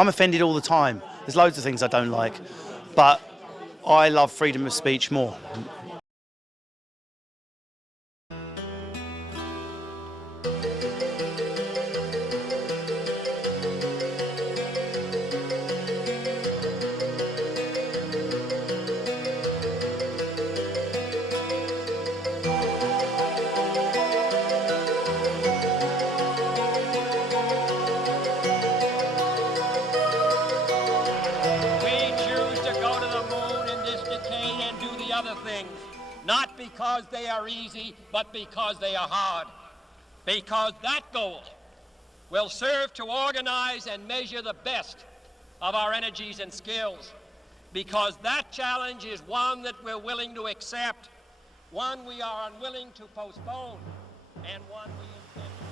I'm offended all the time. There's loads of things I don't like, but I love freedom of speech more. Not because they are easy, but because they are hard. Because that goal will serve to organize and measure the best of our energies and skills. Because that challenge is one that we're willing to accept, one we are unwilling to postpone, and one we intend to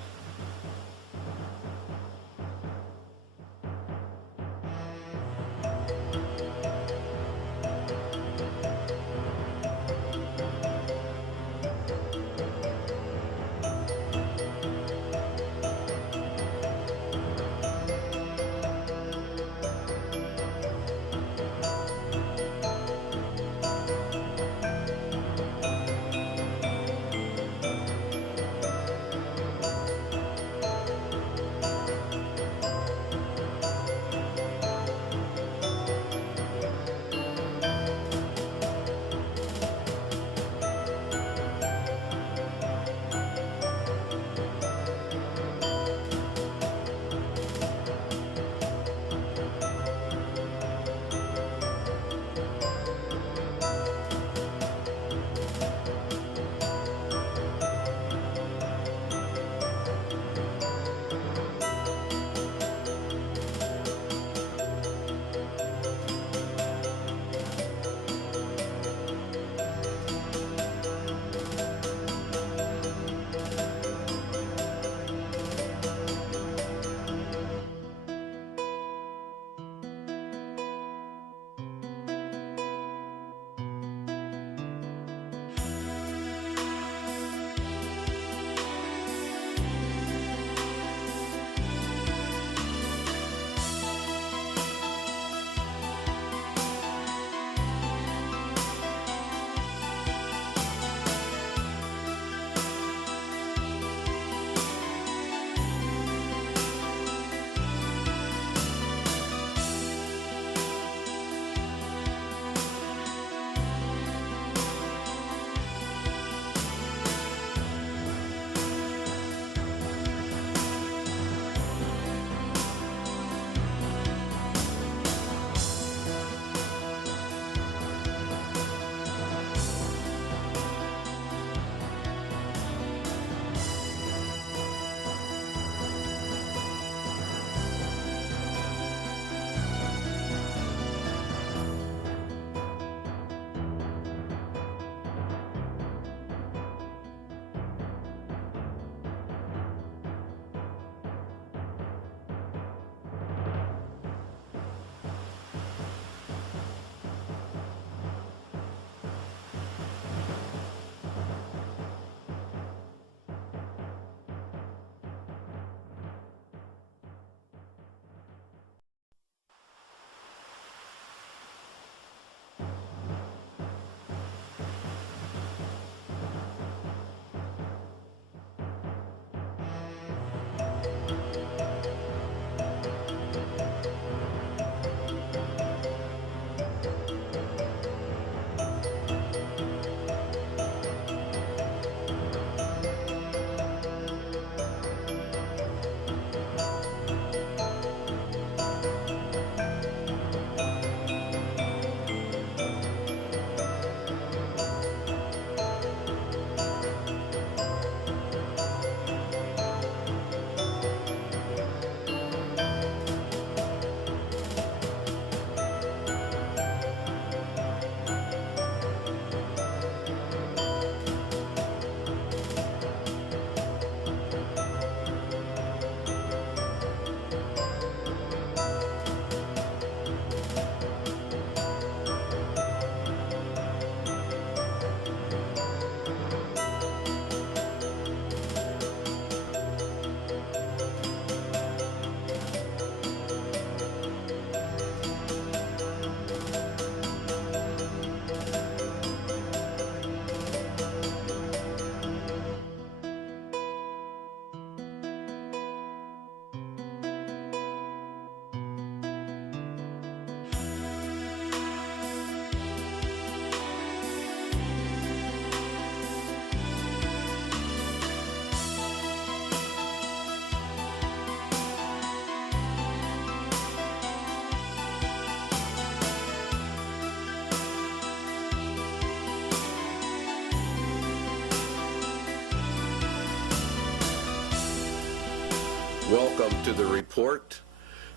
Welcome to the report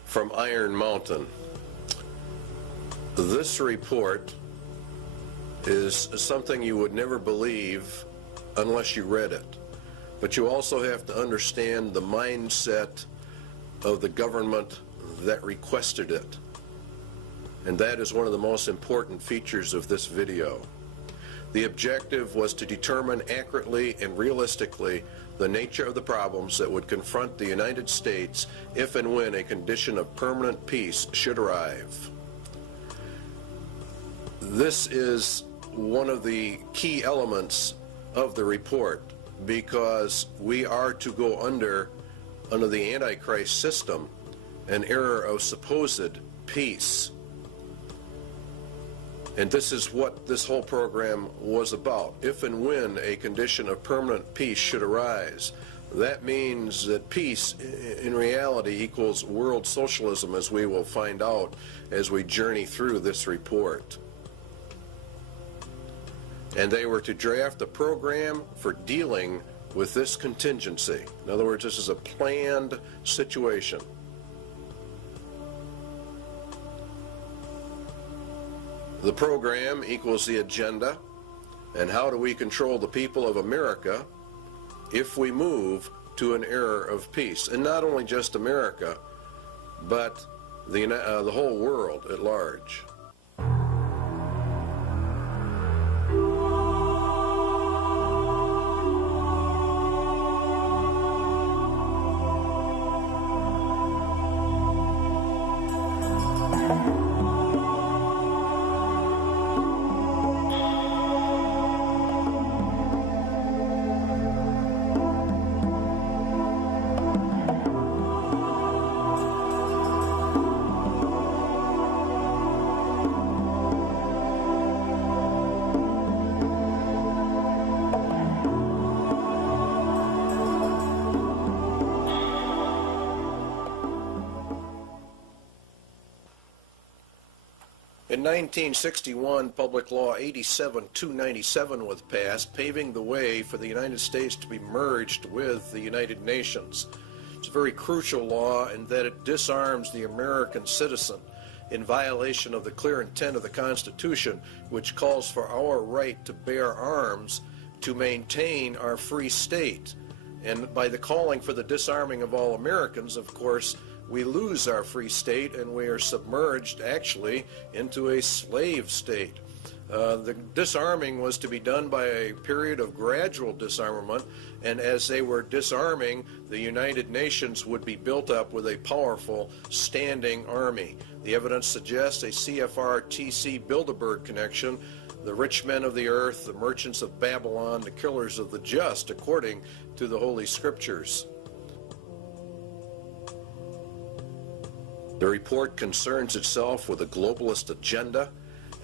from Iron Mountain. This report is something you would never believe unless you read it. But you also have to understand the mindset of the government that requested it. And that is one of the most important features of this video. The objective was to determine accurately and realistically the nature of the problems that would confront the United States if and when a condition of permanent peace should arrive. This is one of the key elements of the report, because we are to go under the Antichrist system, an era of supposed peace. And this is what this whole program was about. If and when a condition of permanent peace should arise, that means that peace in reality equals world socialism, as we will find out as we journey through this report. And they were to draft a program for dealing with this contingency. In other words, this is a planned situation. The program equals the agenda, and how do we control the people of America if we move to an era of peace? And not only just America, but the whole world at large. In 1961, Public Law 87-297 was passed, paving the way for the United States to be merged with the United Nations. It's a very crucial law in that it disarms the American citizen in violation of the clear intent of the Constitution, which calls for our right to bear arms to maintain our free state. And by the calling for the disarming of all Americans, of course, we lose our free state and we are submerged actually into a slave state. The disarming was to be done by a period of gradual disarmament, and as they were disarming, the United Nations would be built up with a powerful standing army. The evidence suggests a CFR-TC Bilderberg connection, the rich men of the earth, the merchants of Babylon, the killers of the just, according to the Holy Scriptures. The report concerns itself with a globalist agenda,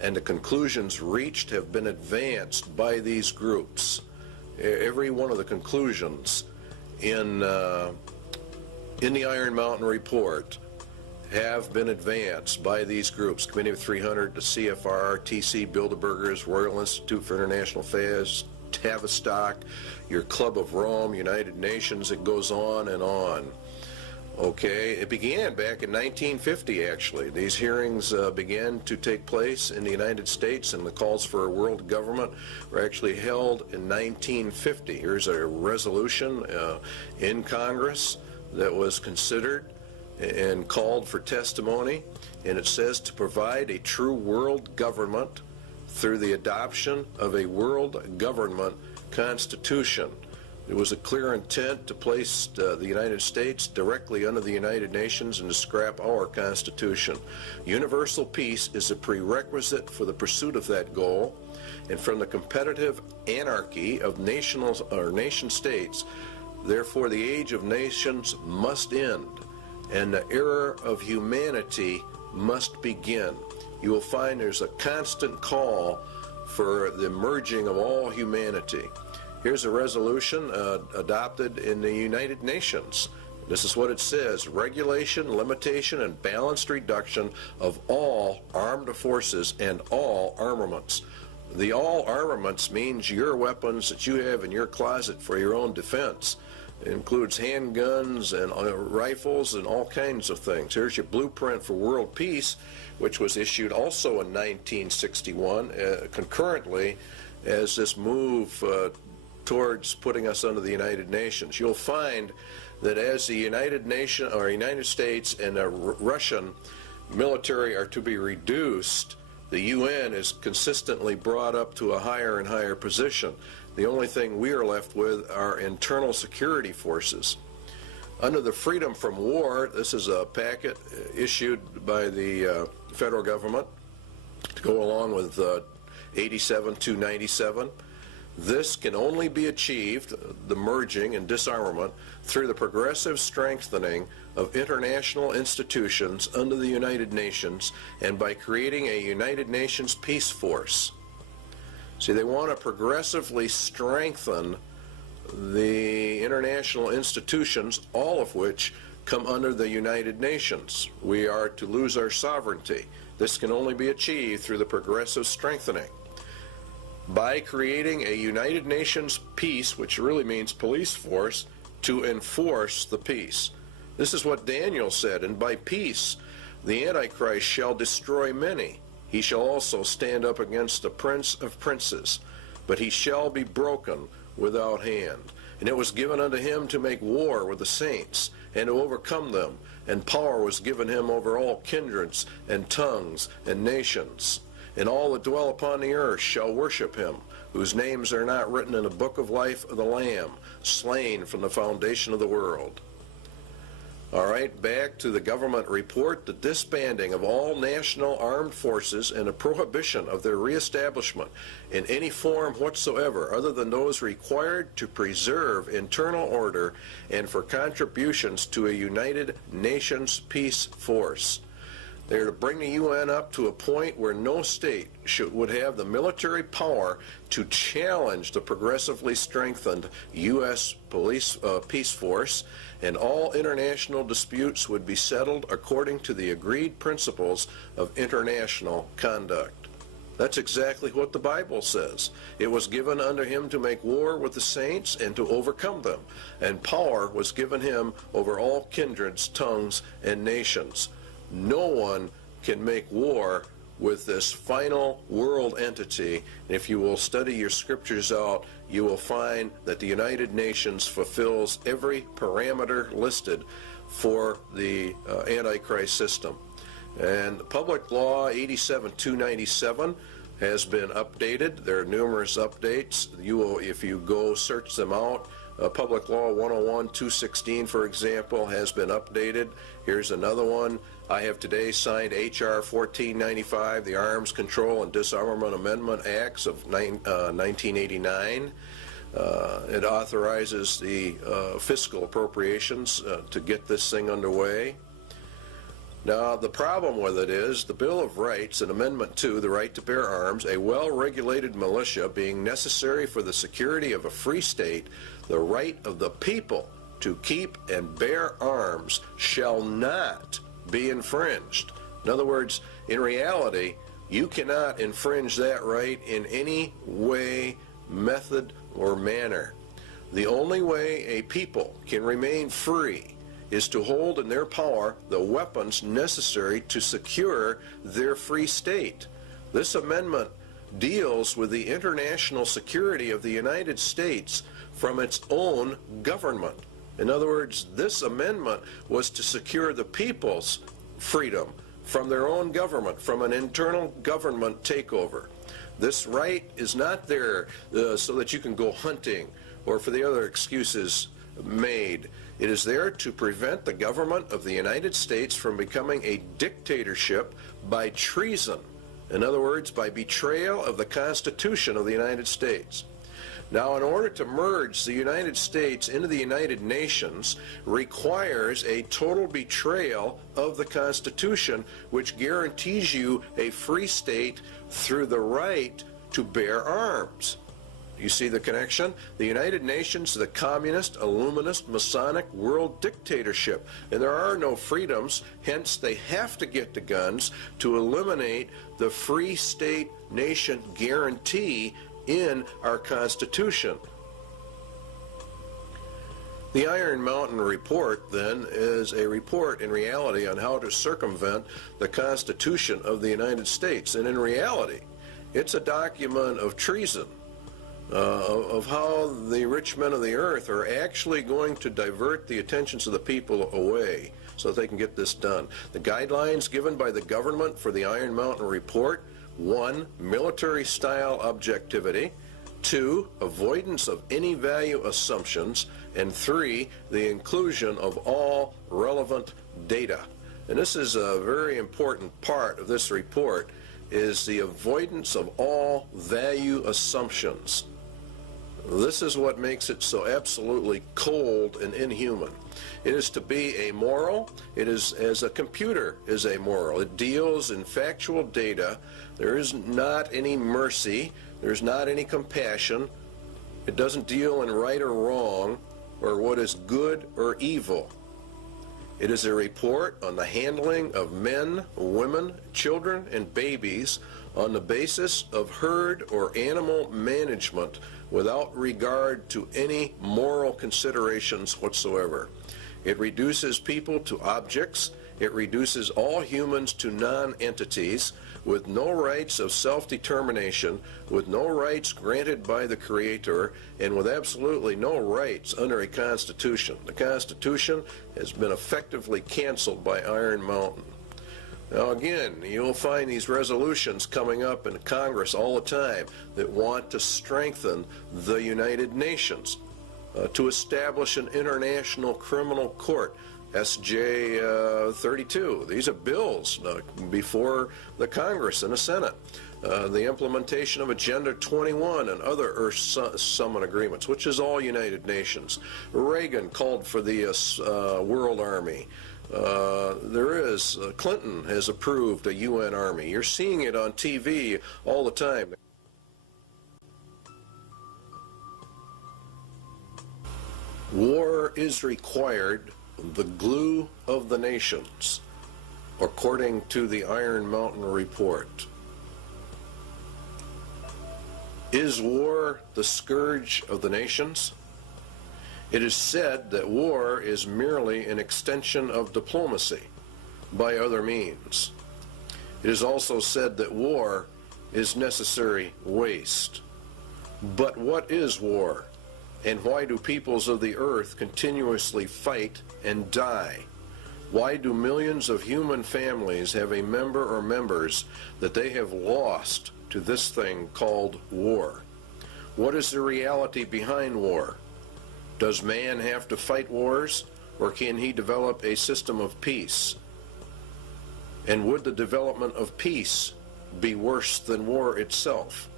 and the conclusions reached have been advanced by these groups. Every one of the conclusions in the Iron Mountain report have been advanced by these groups: Committee of 300, the CFR, TC Bilderbergers, Royal Institute for International Affairs, Tavistock, your Club of Rome, United Nations. It goes on and on. Okay, it began back in 1950, actually. These hearings began to take place in the United States, and the calls for a world government were actually held in 1950. Here's a resolution in Congress that was considered and called for testimony, and it says to provide a true world government through the adoption of a world government constitution. There was a clear intent to place the United States directly under the United Nations and to scrap our Constitution. Universal peace is a prerequisite for the pursuit of that goal, and from the competitive anarchy of nation states, therefore the age of nations must end, and the era of humanity must begin. You will find there's a constant call for the merging of all humanity. Here's a resolution adopted in the United Nations. This is what it says: regulation, limitation, and balanced reduction of all armed forces and all armaments. The all armaments means your weapons that you have in your closet for your own defense. It includes handguns and rifles and all kinds of things. Here's your blueprint for world peace, which was issued also in 1961, concurrently as this move towards putting us under the United Nations. You'll find that as the United States and the Russian military are to be reduced, the UN is consistently brought up to a higher and higher position. The only thing we are left with are internal security forces. Under the Freedom from War, this is a packet issued by the federal government to go along with 87-297. This can only be achieved, the merging and disarmament, through the progressive strengthening of international institutions under the United Nations and by creating a United Nations peace force. See, they want to progressively strengthen the international institutions, all of which come under the United Nations. We are to lose our sovereignty. This can only be achieved through the progressive strengthening. By creating a United Nations peace, which really means police force, to enforce the peace. This is what Daniel said, and by peace the Antichrist shall destroy many. He shall also stand up against the Prince of Princes, but he shall be broken without hand. And it was given unto him to make war with the saints, and to overcome them, and power was given him over all kindreds, and tongues, and nations. And all that dwell upon the earth shall worship him, whose names are not written in the book of life of the Lamb, slain from the foundation of the world. All right, back to the government report. The disbanding of all national armed forces and a prohibition of their reestablishment in any form whatsoever other than those required to preserve internal order and for contributions to a United Nations peace force. They are to bring the UN up to a point where no state would have the military power to challenge the progressively strengthened U.S. peace force, and all international disputes would be settled according to the agreed principles of international conduct. That's exactly what the Bible says. It was given unto him to make war with the saints and to overcome them, and power was given him over all kindreds, tongues, and nations. No one can make war with this final world entity. And if you will study your scriptures out, you will find that the United Nations fulfills every parameter listed for the Antichrist system. And Public Law 87-297 has been updated. There are numerous updates. You will, if you go search them out, Public Law 101-216, for example, has been updated. Here's another one. I have today signed H.R. 1495, the Arms Control and Disarmament Amendment Acts of 1989. It authorizes the fiscal appropriations to get this thing underway. Now, the problem with it is the Bill of Rights and Amendment 2, the right to bear arms, a well-regulated militia being necessary for the security of a free state, the right of the people to keep and bear arms shall not be infringed. In other words, in reality, you cannot infringe that right in any way, method, or manner. The only way a people can remain free is to hold in their power the weapons necessary to secure their free state. This amendment deals with the international security of the United States from its own government. In other words, this amendment was to secure the people's freedom from their own government, from an internal government takeover. This right is not there so that you can go hunting or for the other excuses made. It is there to prevent the government of the United States from becoming a dictatorship by treason. In other words, by betrayal of the Constitution of the United States. Now, in order to merge the United States into the United Nations requires a total betrayal of the Constitution, which guarantees you a free state through the right to bear arms. You see the connection? The United Nations is the communist, illuminist, Masonic world dictatorship, and there are no freedoms, hence they have to get the guns to eliminate the free state nation guarantee in our Constitution. The Iron Mountain Report, then, is a report in reality on how to circumvent the Constitution of the United States. And in reality, it's a document of treason, of how the rich men of the earth are actually going to divert the attentions of the people away so that they can get this done. The guidelines given by the government for the Iron Mountain Report: 1, military-style objectivity; 2, avoidance of any value assumptions; and 3, the inclusion of all relevant data. And this is a very important part of this report, is the avoidance of all value assumptions. This is what makes it so absolutely cold and inhuman. It is to be amoral. It is as a computer is amoral. It deals in factual data. There is not any mercy. There's not any compassion. It doesn't deal in right or wrong, or what is good or evil. It is a report on the handling of men, women, children, and babies on the basis of herd or animal management without regard to any moral considerations whatsoever. It reduces people to objects. It reduces all humans to non-entities with no rights of self-determination, with no rights granted by the Creator, and with absolutely no rights under a Constitution. The Constitution has been effectively canceled by Iron Mountain. Now again, you'll find these resolutions coming up in Congress all the time that want to strengthen the United Nations, to establish an international criminal court, SJ 32. These are bills before the Congress and the Senate. The implementation of Agenda 21 and other Earth Summit agreements, which is all United Nations. Reagan called for the World Army. Clinton has approved a UN Army. You're seeing it on TV all the time. War is required, the glue of the nations, according to the Iron Mountain Report. Is war the scourge of the nations? It is said that war is merely an extension of diplomacy by other means. It is also said that war is necessary waste. But what is war? And why do peoples of the earth continuously fight and die? Why do millions of human families have a member or members that they have lost to this thing called war? What is the reality behind war? Does man have to fight wars, or can he develop a system of peace? And would the development of peace be worse than war itself?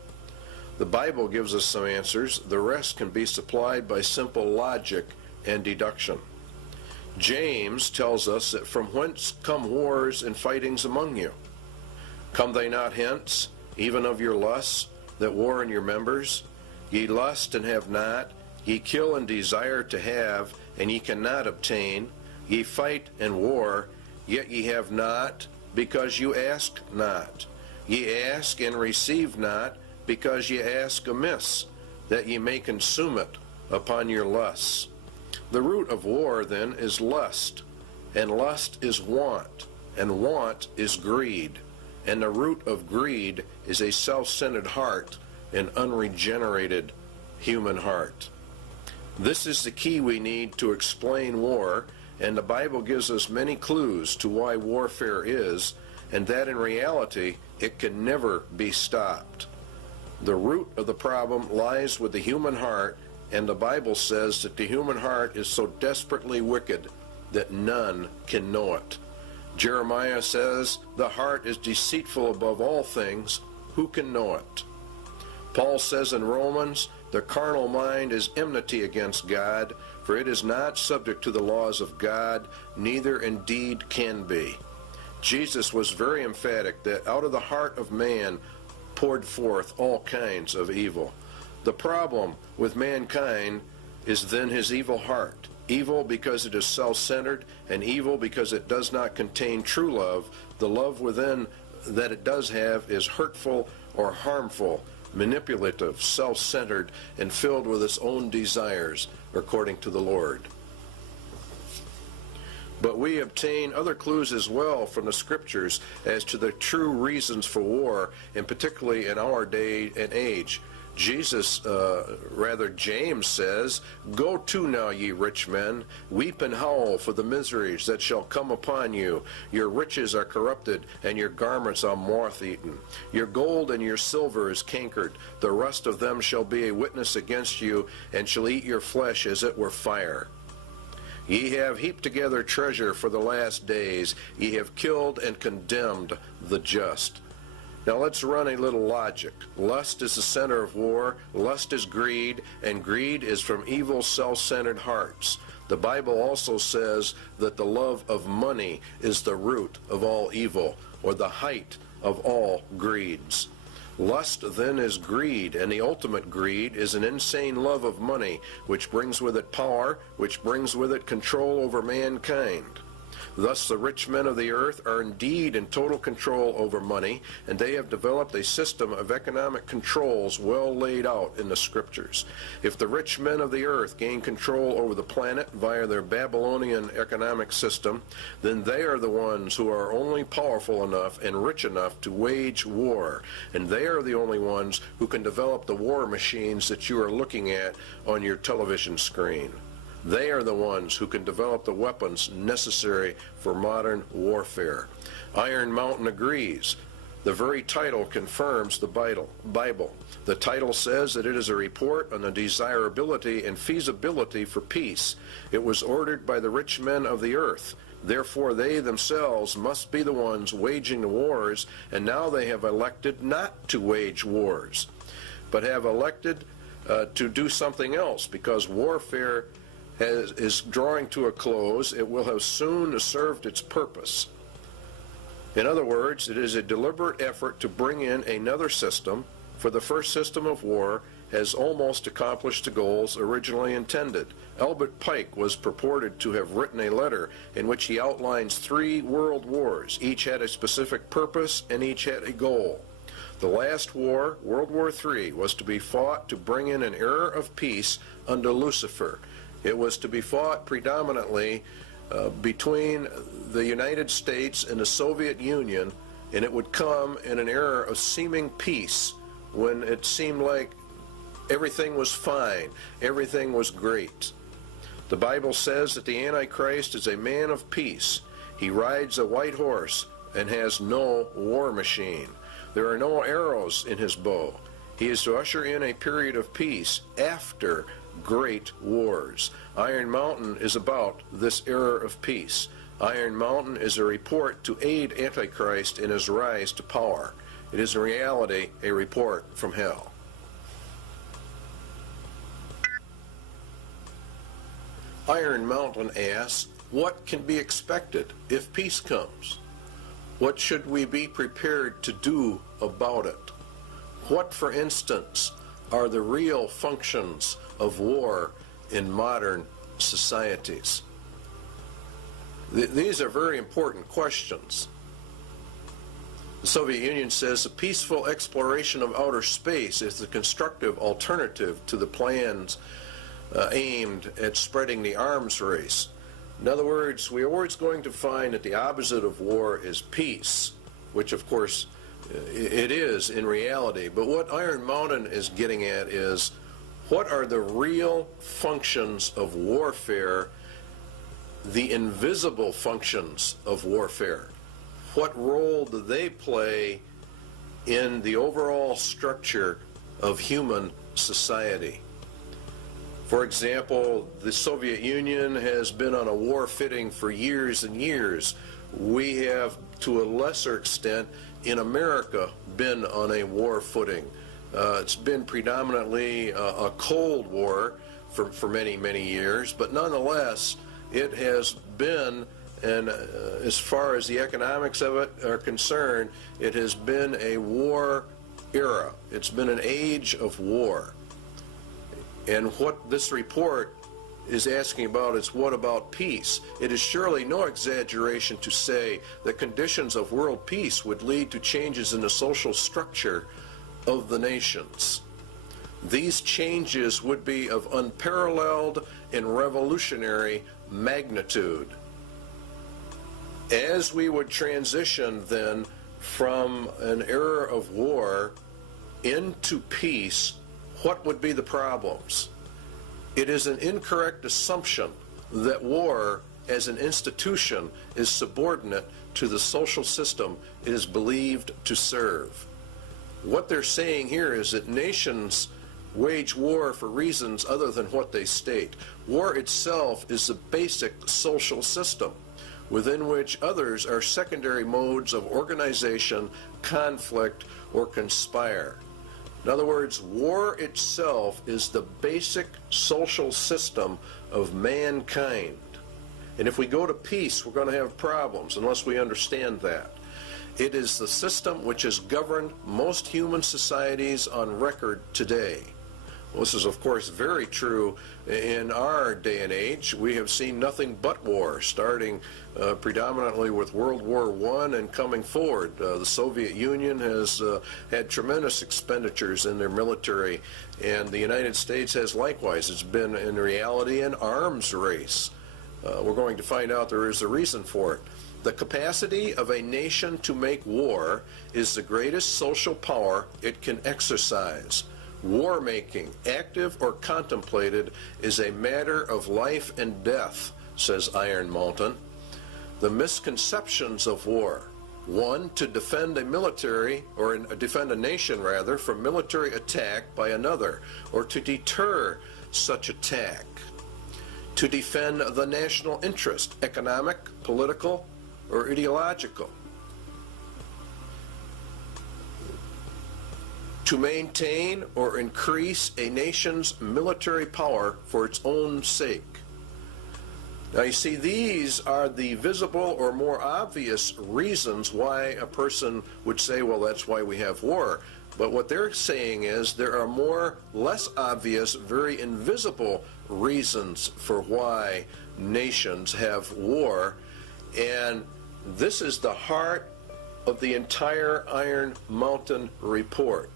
The Bible gives us some answers. The rest can be supplied by simple logic and deduction. James tells us that from whence come wars and fightings among you? Come they not hence, even of your lusts, that war in your members? Ye lust and have not, ye kill and desire to have, and ye cannot obtain. Ye fight and war, yet ye have not, because you ask not. Ye ask and receive not, because ye ask amiss, that ye may consume it upon your lusts. The root of war, then, is lust, and lust is want, and want is greed, and the root of greed is a self-centered heart, an unregenerated human heart. This is the key we need to explain war, and the Bible gives us many clues to why warfare is, and that in reality it can never be stopped. The root of the problem lies with the human heart, and the Bible says that the human heart is so desperately wicked that none can know it. Jeremiah says, the heart is deceitful above all things, who can know it? Paul says in Romans, the carnal mind is enmity against God, for it is not subject to the laws of God, neither indeed can be. Jesus was very emphatic that out of the heart of man poured forth all kinds of evil. The problem with mankind is then his evil heart. Evil because it is self-centered, and evil because it does not contain true love. The love within that it does have is hurtful or harmful, manipulative, self-centered, and filled with its own desires, according to the Lord. we obtain other clues as well from the scriptures as to the true reasons for war, and particularly in our day and age. James says, "Go to now, ye rich men, weep and howl for the miseries that shall come upon you. Your riches are corrupted, and your garments are moth-eaten. Your gold and your silver is cankered. The rust of them shall be a witness against you, and shall eat your flesh as it were fire. Ye have heaped together treasure for the last days. Ye have killed and condemned the just." Now let's run a little logic. Lust is the center of war, lust is greed, and greed is from evil, self-centered hearts. The Bible also says that the love of money is the root of all evil, or the height of all greeds. Lust then is greed, and the ultimate greed is an insane love of money, which brings with it power, which brings with it control over mankind. Thus the rich men of the earth are indeed in total control over money, and they have developed a system of economic controls well laid out in the scriptures. If the rich men of the earth gain control over the planet via their Babylonian economic system, then they are the ones who are only powerful enough and rich enough to wage war, and they are the only ones who can develop the war machines that you are looking at on your television screen. They are the ones who can develop the weapons necessary for modern warfare. Iron Mountain agrees. The very title confirms the Bible. The title says that it is a report on the desirability and feasibility for peace. It was ordered by the rich men of the earth. Therefore, they themselves must be the ones waging the wars, and now they have elected not to wage wars, but have elected to do something else, because warfare is drawing to a close. It will have soon served its purpose. In other words, it is a deliberate effort to bring in another system, for the first system of war has almost accomplished the goals originally intended. Albert Pike was purported to have written a letter in which he outlines 3 world wars. Each had a specific purpose, and each had a goal. The last war, World War III, was to be fought to bring in an era of peace under Lucifer. It was to be fought predominantly between the United States and the Soviet Union, and it would come in an era of seeming peace when it seemed like everything was fine, everything was great. The Bible says that the Antichrist is a man of peace. He rides a white horse and has no war machine. There are no arrows in his bow. He is to usher in a period of peace after great wars. Iron Mountain is about this era of peace. Iron Mountain is a report to aid Antichrist in his rise to power. It is in reality a report from hell. Iron Mountain asks, what can be expected if peace comes? What should we be prepared to do about it? What, for instance, are the real functions of war in modern societies? These are very important questions. The Soviet Union says a peaceful exploration of outer space is the constructive alternative to the plans aimed at spreading the arms race. In other words, we are always going to find that the opposite of war is peace, which of course it is in reality. But what Iron Mountain is getting at is, what are the real functions of warfare, the invisible functions of warfare? What role do they play in the overall structure of human society? For example, the Soviet Union has been on a war footing for years and years. We have, to a lesser extent, in America, been on a war footing. It's been predominantly a Cold War for many, many years, but nonetheless, it has been, and as far as the economics of it are concerned, it has been a war era. It's been an age of war. And what this report is asking about is, what about peace? It is surely no exaggeration to say that conditions of world peace would lead to changes in the social structure of the nations. These changes would be of unparalleled and revolutionary magnitude. As we would transition then from an era of war into peace, what would be the problems? It is an incorrect assumption that war as an institution is subordinate to the social system it is believed to serve. What they're saying here is that nations wage war for reasons other than what they state. War itself is the basic social system within which others are secondary modes of organization, conflict, or conspire. In other words, war itself is the basic social system of mankind. And if we go to peace, we're going to have problems unless we understand that. It is the system which has governed most human societies on record today. Well, this is, of course, very true in our day and age. We have seen nothing but war, starting predominantly with World War I and coming forward. The Soviet Union has had tremendous expenditures in their military, and the United States has likewise. It's been, in reality, an arms race. We're going to find out there is a reason for it. The capacity of a nation to make war is the greatest social power it can exercise. War making, active or contemplated, is a matter of life and death, says Iron Mountain. The misconceptions of war: 1, to defend a military, or defend a nation rather, from military attack by another, or to deter such attack. To defend the national interest, economic, political, or ideological. To maintain or increase a nation's military power for its own sake. Now you see, these are the visible or more obvious reasons why a person would say, well, that's why we have war. But what they're saying is there are more less obvious, very invisible reasons for why nations have war. And this is the heart of the entire Iron Mountain report.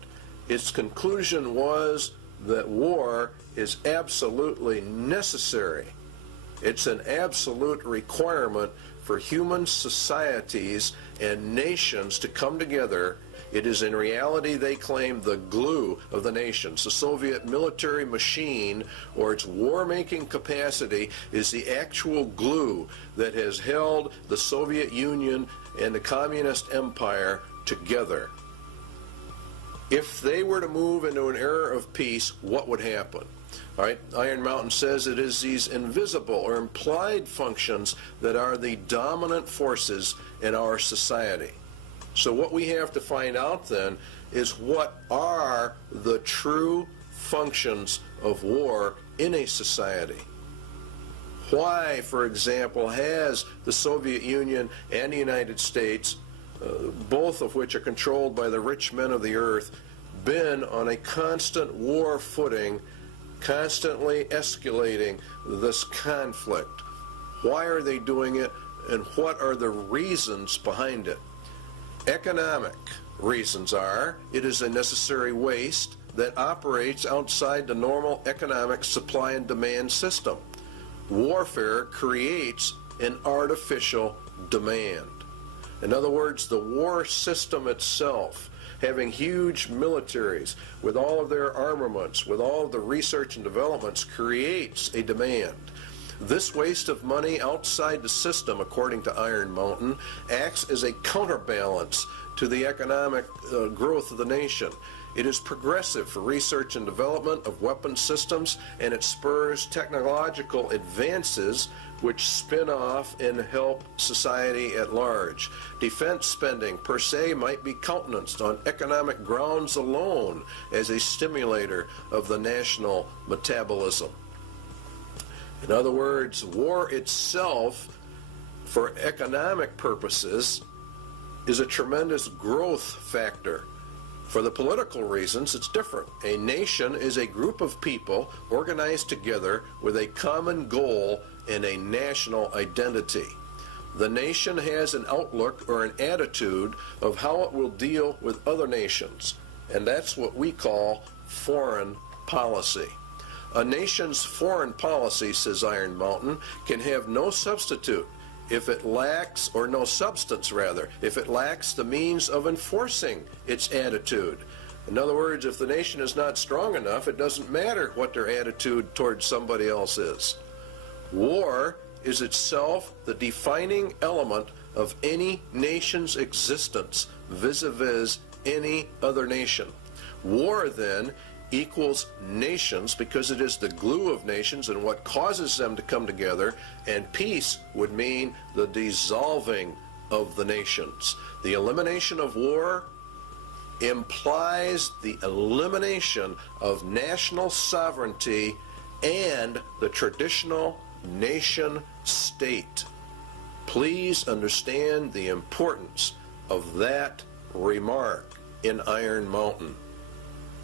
Its conclusion was that war is absolutely necessary. It's an absolute requirement for human societies and nations to come together. It is in reality, they claim, the glue of the nations. The Soviet military machine, or its war-making capacity, is the actual glue that has held the Soviet Union and the Communist Empire together. If they were to move into an era of peace, what would happen? All right, Iron Mountain says it is these invisible or implied functions that are the dominant forces in our society. So what we have to find out then is what are the true functions of war in a society. Why, for example, has the Soviet Union and the United States, both of which are controlled by the rich men of the earth, been on a constant war footing, constantly escalating this conflict? Why are they doing it, and what are the reasons behind it? Economic reasons are: it is a necessary waste that operates outside the normal economic supply and demand system. Warfare creates an artificial demand. In other words, the war system itself, having huge militaries with all of their armaments, with all of the research and developments, creates a demand. This waste of money outside the system, according to Iron Mountain, acts as a counterbalance to the economic growth of the nation. It is progressive for research and development of weapon systems, and it spurs technological advances which spin off and help society at large. Defense spending per se might be countenanced on economic grounds alone as a stimulator of the national metabolism. In other words, war itself, for economic purposes, is a tremendous growth factor. For the political reasons, it's different. A nation is a group of people organized together with a common goal and a national identity. The nation has an outlook or an attitude of how it will deal with other nations, and that's what we call foreign policy. A nation's foreign policy, says Iron Mountain, can have no substitute if it lacks, or no substance rather, if it lacks the means of enforcing its attitude. In other words, if the nation is not strong enough, it doesn't matter what their attitude towards somebody else is. War is itself the defining element of any nation's existence vis-a-vis any other nation. War, then, equals nations because it is the glue of nations and what causes them to come together, and peace would mean the dissolving of the nations. The elimination of war implies the elimination of national sovereignty and the traditional nation state. Please understand the importance of that remark in Iron Mountain.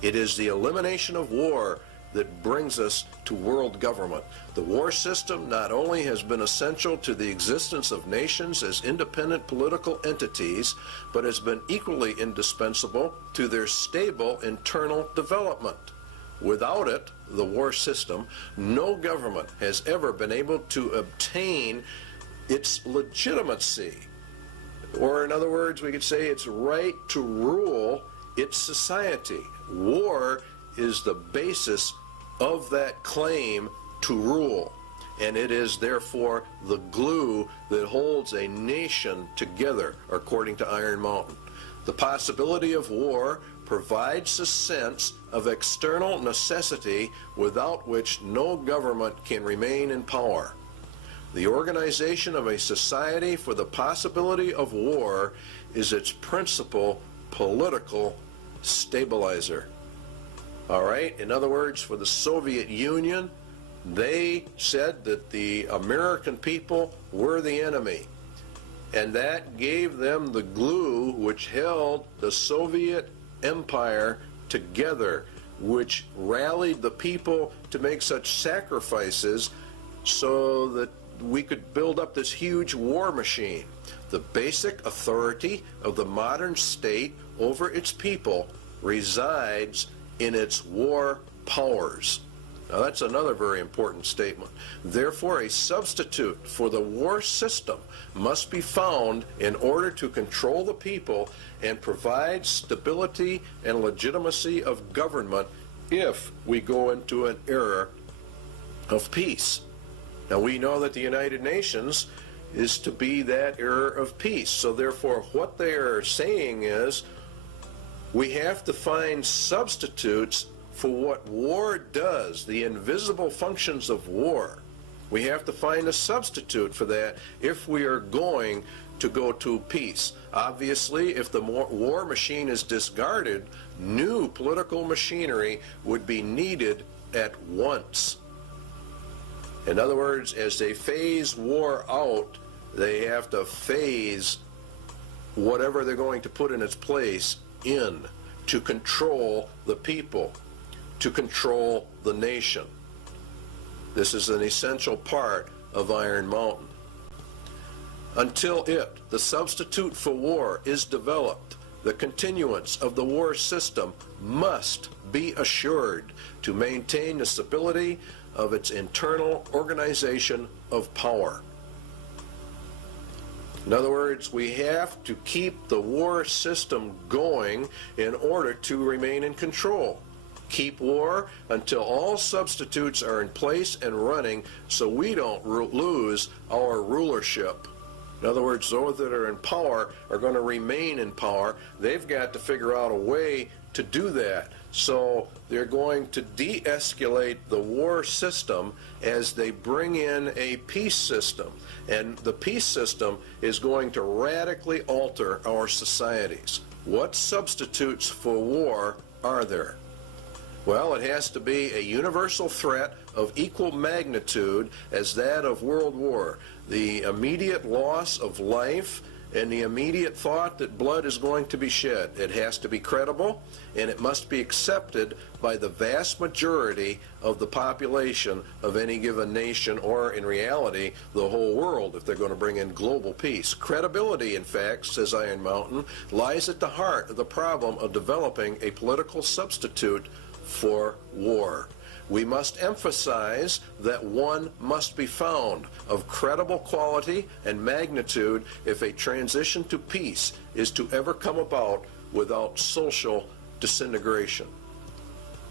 It is the elimination of war that brings us to world government. The war system not only has been essential to the existence of nations as independent political entities, but has been equally indispensable to their stable internal development. Without it, the war system, no government has ever been able to obtain its legitimacy. Or in other words, we could say its right to rule its society. War is the basis of that claim to rule, and it is therefore the glue that holds a nation together, according to Iron Mountain. The possibility of war provides a sense of external necessity without which no government can remain in power. The organization of a society for the possibility of war is its principal political stabilizer. All right, in other words, for the Soviet Union, they said that the American people were the enemy, and that gave them the glue which held the Soviet Empire together, which rallied the people to make such sacrifices so that we could build up this huge war machine. The basic authority of the modern state over its people resides in its war powers. Now that's another very important statement. Therefore, a substitute for the war system must be found in order to control the people and provide stability and legitimacy of government if we go into an era of peace. Now we know that the United Nations is to be that era of peace. So therefore, what they are saying is we have to find substitutes for what war does, the invisible functions of war. We have to find a substitute for that if we are going to go to peace. Obviously, if the war machine is discarded, new political machinery would be needed at once. In other words, as they phase war out, they have to phase whatever they're going to put in its place in to control the people, to control the nation. This is an essential part of Iron Mountain. Until the substitute for war, is developed, the continuance of the war system must be assured to maintain the stability of its internal organization of power. In other words, we have to keep the war system going in order to remain in control. Keep war until all substitutes are in place and running so we don't lose our rulership. In other words, those that are in power are going to remain in power. They've got to figure out a way to do that. So they're going to de-escalate the war system as they bring in a peace system. And the peace system is going to radically alter our societies. What substitutes for war are there? Well, it has to be a universal threat of equal magnitude as that of World War. The immediate loss of life and the immediate thought that blood is going to be shed. It has to be credible, and it must be accepted by the vast majority of the population of any given nation, or in reality, the whole world, if they're going to bring in global peace. Credibility, in fact, says Iron Mountain, lies at the heart of the problem of developing a political substitute for war. we must emphasize that one must be found of credible quality and magnitude if a transition to peace is to ever come about without social disintegration.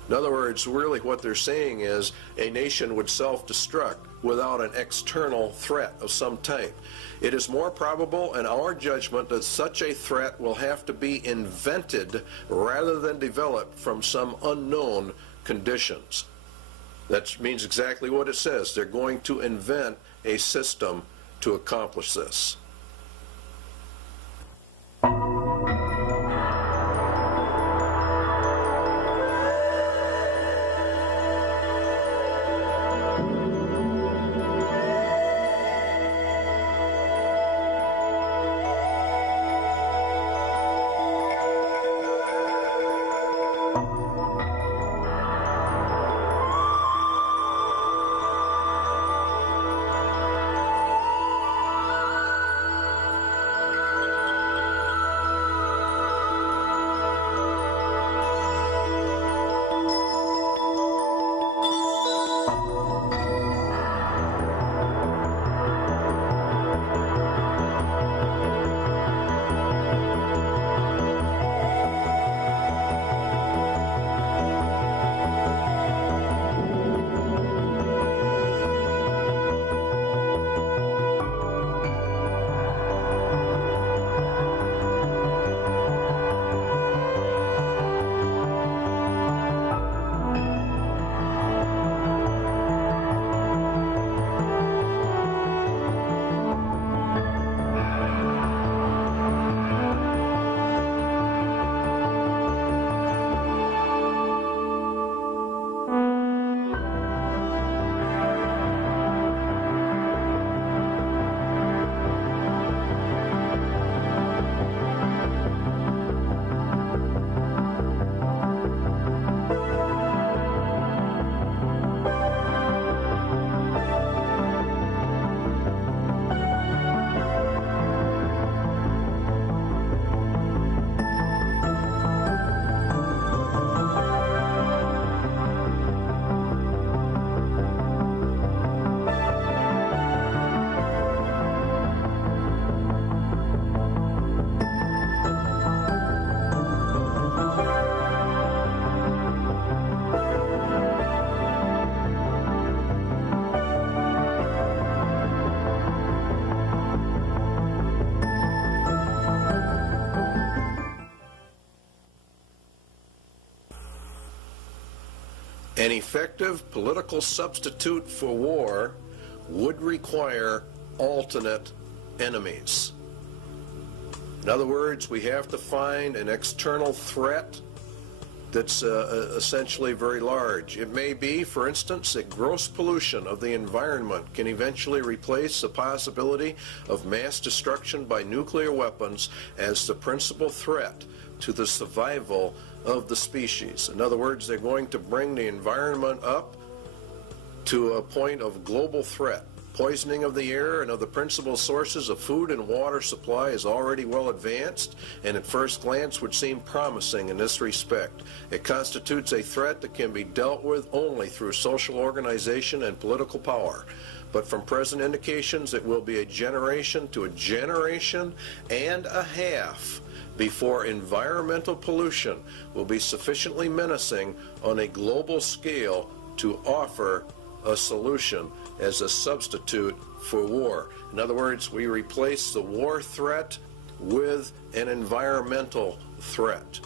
In other words, really what they're saying is a nation would self-destruct without an external threat of some type. It is more probable in our judgment that such a threat will have to be invented rather than developed from some unknown conditions. That means exactly what it says. They're going to invent a system to accomplish this. An effective political substitute for war would require alternate enemies. In other words, we have to find an external threat that's essentially very large. It may be, for instance, that gross pollution of the environment can eventually replace the possibility of mass destruction by nuclear weapons as the principal threat to the survival of the species. In other words, they're going to bring the environment up to a point of global threat. Poisoning of the air and of the principal sources of food and water supply is already well advanced, and at first glance would seem promising in this respect. It constitutes a threat that can be dealt with only through social organization and political power. But from present indications, it will be a generation to a generation and a half before environmental pollution will be sufficiently menacing on a global scale to offer a solution as a substitute for war. In other words, we replace the war threat with an environmental threat.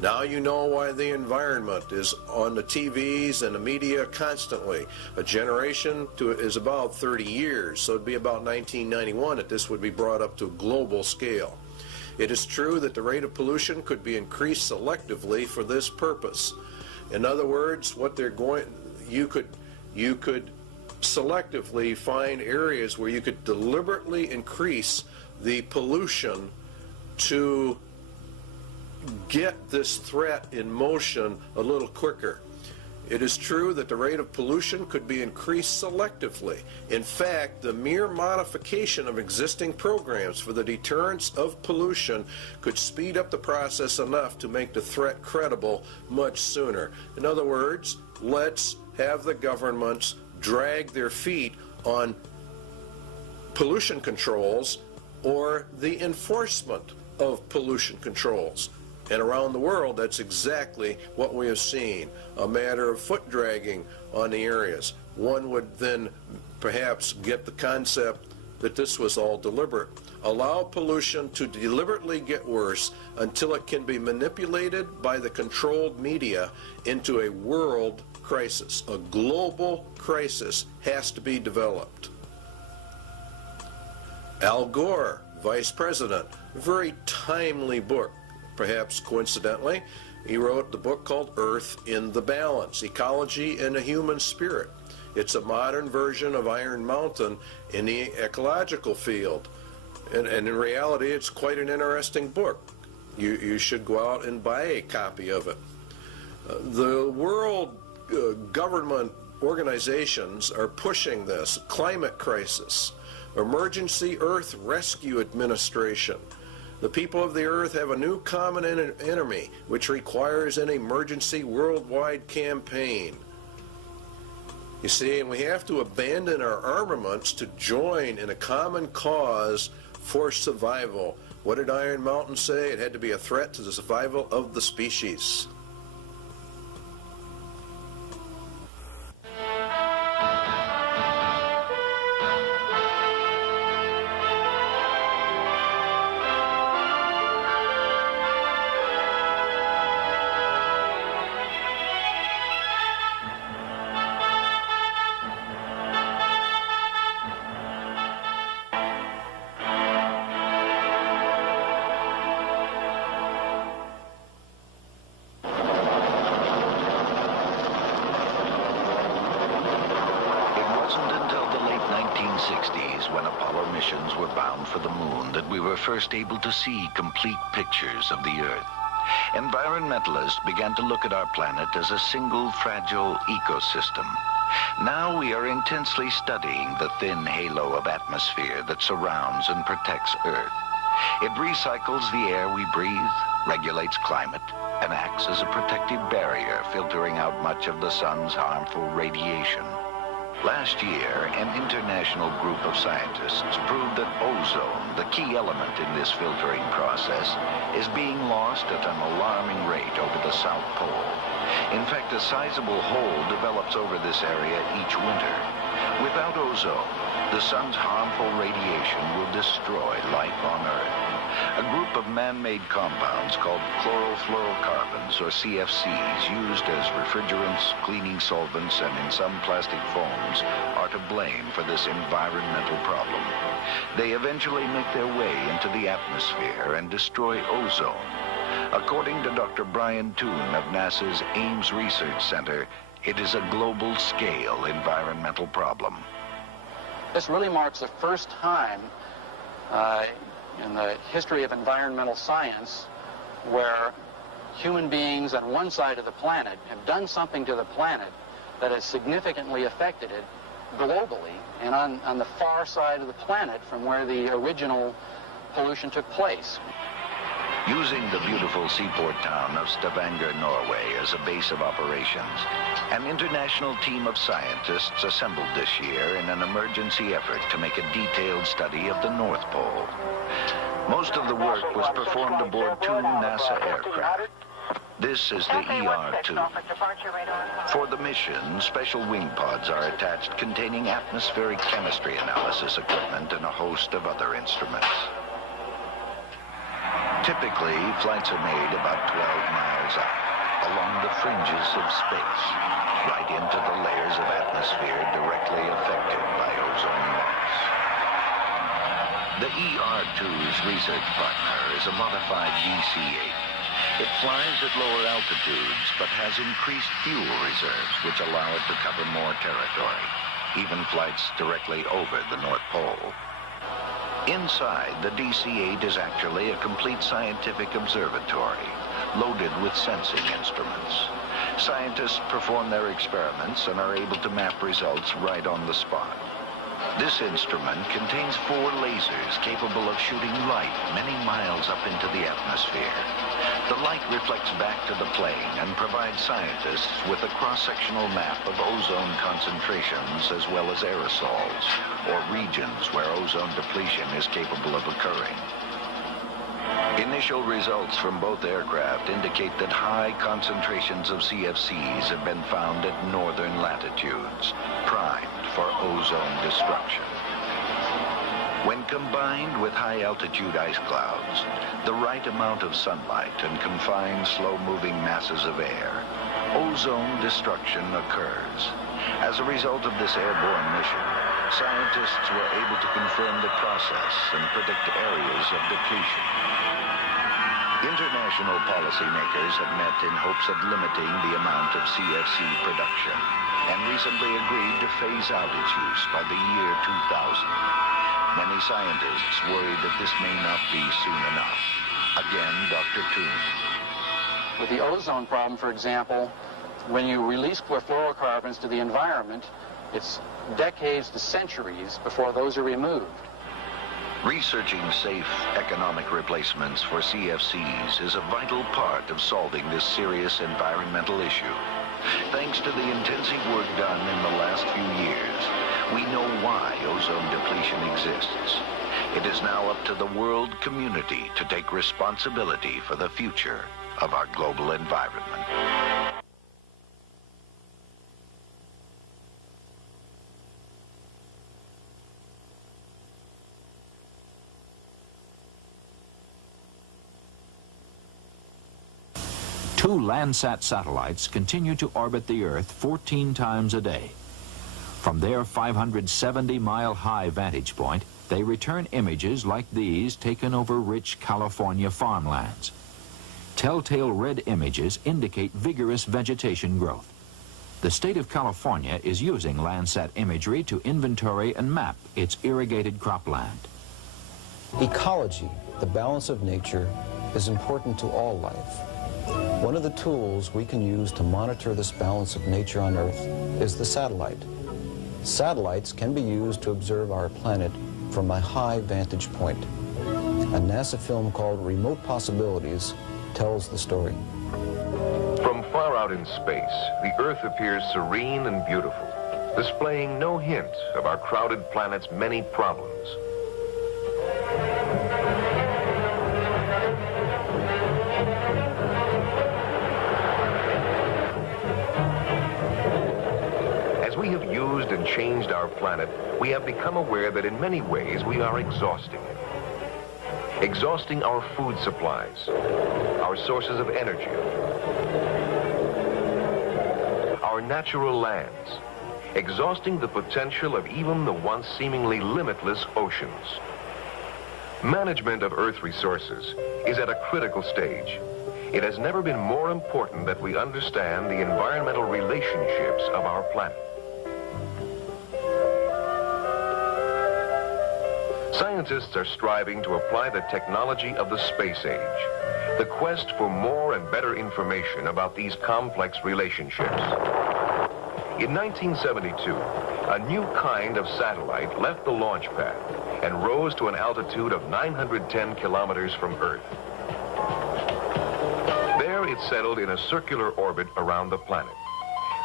Now you know why the environment is on the TVs and the media constantly. A generation is about 30 years, so it'd be about 1991 that this would be brought up to a global scale. It is true that the rate of pollution could be increased selectively for this purpose. In other words, you could selectively find areas where you could deliberately increase the pollution to get this threat in motion a little quicker. It is true that the rate of pollution could be increased selectively. In fact, the mere modification of existing programs for the deterrence of pollution could speed up the process enough to make the threat credible much sooner. In other words, let's have the governments drag their feet on pollution controls or the enforcement of pollution controls. And around the world, that's exactly what we have seen, a matter of foot dragging on the areas. One would then perhaps get the concept that this was all deliberate. Allow pollution to deliberately get worse until it can be manipulated by the controlled media into a world crisis. A global crisis has to be developed. Al Gore, Vice President, a very timely book. Perhaps coincidentally, he wrote the book called Earth in the Balance, Ecology and the Human Spirit. It's a modern version of Iron Mountain in the ecological field. And in reality, it's quite an interesting book. You should go out and buy a copy of it. The world government organizations are pushing this. Climate crisis, Emergency Earth Rescue Administration. The people of the earth have a new common enemy, which requires an emergency worldwide campaign. You see, and we have to abandon our armaments to join in a common cause for survival. What did Iron Mountain say? It had to be a threat to the survival of the species. First able to see complete pictures of the Earth. Environmentalists began to look at our planet as a single fragile ecosystem. Now we are intensely studying the thin halo of atmosphere that surrounds and protects Earth. It recycles the air we breathe, regulates climate, and acts as a protective barrier, filtering out much of the sun's harmful radiation. Last year, an international group of scientists proved that ozone, the key element in this filtering process, is being lost at an alarming rate over the South Pole. In fact, a sizable hole develops over this area each winter. Without ozone, the sun's harmful radiation will destroy life on Earth. A group of man-made compounds called chlorofluorocarbons, or CFCs, used as refrigerants, cleaning solvents, and in some plastic foams, are to blame for this environmental problem. They eventually make their way into the atmosphere and destroy ozone. According to Dr. Brian Toon of NASA's Ames Research Center, it is a global-scale environmental problem. This really marks the first time in the history of environmental science where human beings on one side of the planet have done something to the planet that has significantly affected it globally and on the far side of the planet from where the original pollution took place. Using the beautiful seaport town of Stavanger, Norway as a base of operations, an international team of scientists assembled this year in an emergency effort to make a detailed study of the North Pole. Most of the work was performed aboard two NASA aircraft. This is the ER-2. For the mission, special wing pods are attached containing atmospheric chemistry analysis equipment and a host of other instruments. Typically, flights are made about 12 miles out, along the fringes of space, right into the layers of atmosphere directly affected by ozone loss. The ER-2's research partner is a modified DC-8. It flies at lower altitudes, but has increased fuel reserves, which allow it to cover more territory, even flights directly over the North Pole. Inside, the DC-8 is actually a complete scientific observatory, loaded with sensing instruments. Scientists perform their experiments and are able to map results right on the spot. This instrument contains 4 lasers capable of shooting light many miles up into the atmosphere. The light reflects back to the plane and provides scientists with a cross-sectional map of ozone concentrations as well as aerosols, or regions where ozone depletion is capable of occurring. Initial results from both aircraft indicate that high concentrations of CFCs have been found at northern latitudes, primed for ozone destruction. When combined with high-altitude ice clouds, the right amount of sunlight and confined slow-moving masses of air, ozone destruction occurs. As a result of this airborne mission, scientists were able to confirm the process and predict areas of depletion. International policymakers have met in hopes of limiting the amount of CFC production and recently agreed to phase out its use by the year 2000. Many scientists worry that this may not be soon enough. Again, Dr. Toon. With the ozone problem, for example, when you release chlorofluorocarbons to the environment, it's decades to centuries before those are removed. Researching safe economic replacements for CFCs is a vital part of solving this serious environmental issue. Thanks to the intensive work done in the last few years, we know why ozone depletion exists. It is now up to the world community to take responsibility for the future of our global environment. Two Landsat satellites continue to orbit the Earth 14 times a day. From their 570-mile-high vantage point, they return images like these taken over rich California farmlands. Telltale red images indicate vigorous vegetation growth. The state of California is using Landsat imagery to inventory and map its irrigated cropland. Ecology, the balance of nature, is important to all life. One of the tools we can use to monitor this balance of nature on Earth is the satellite. Satellites can be used to observe our planet from a high vantage point. A NASA film called Remote Possibilities tells the story. From far out in space, the Earth appears serene and beautiful, displaying no hint of our crowded planet's many problems. As we have used and changed our planet, we have become aware that in many ways we are exhausting it. Exhausting our food supplies, our sources of energy, our natural lands, exhausting the potential of even the once seemingly limitless oceans. Management of Earth resources is at a critical stage. It has never been more important that we understand the environmental relationships of our planet. Scientists are striving to apply the technology of the space age, the quest for more and better information about these complex relationships. In 1972, a new kind of satellite left the launch pad and rose to an altitude of 910 kilometers from Earth. There it settled in a circular orbit around the planet.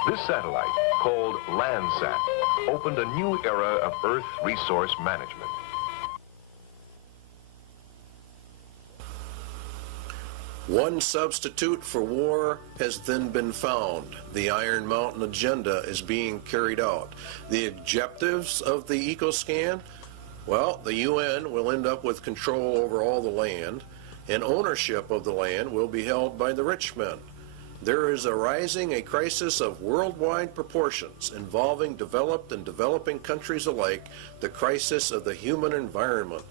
This satellite, called Landsat, opened a new era of Earth resource management. One substitute for war has then been found. The Iron Mountain agenda is being carried out. The objectives of the EcoScan? Well, the UN will end up with control over all the land, and ownership of the land will be held by the rich men. There is arising a crisis of worldwide proportions involving developed and developing countries alike, the crisis of the human environment.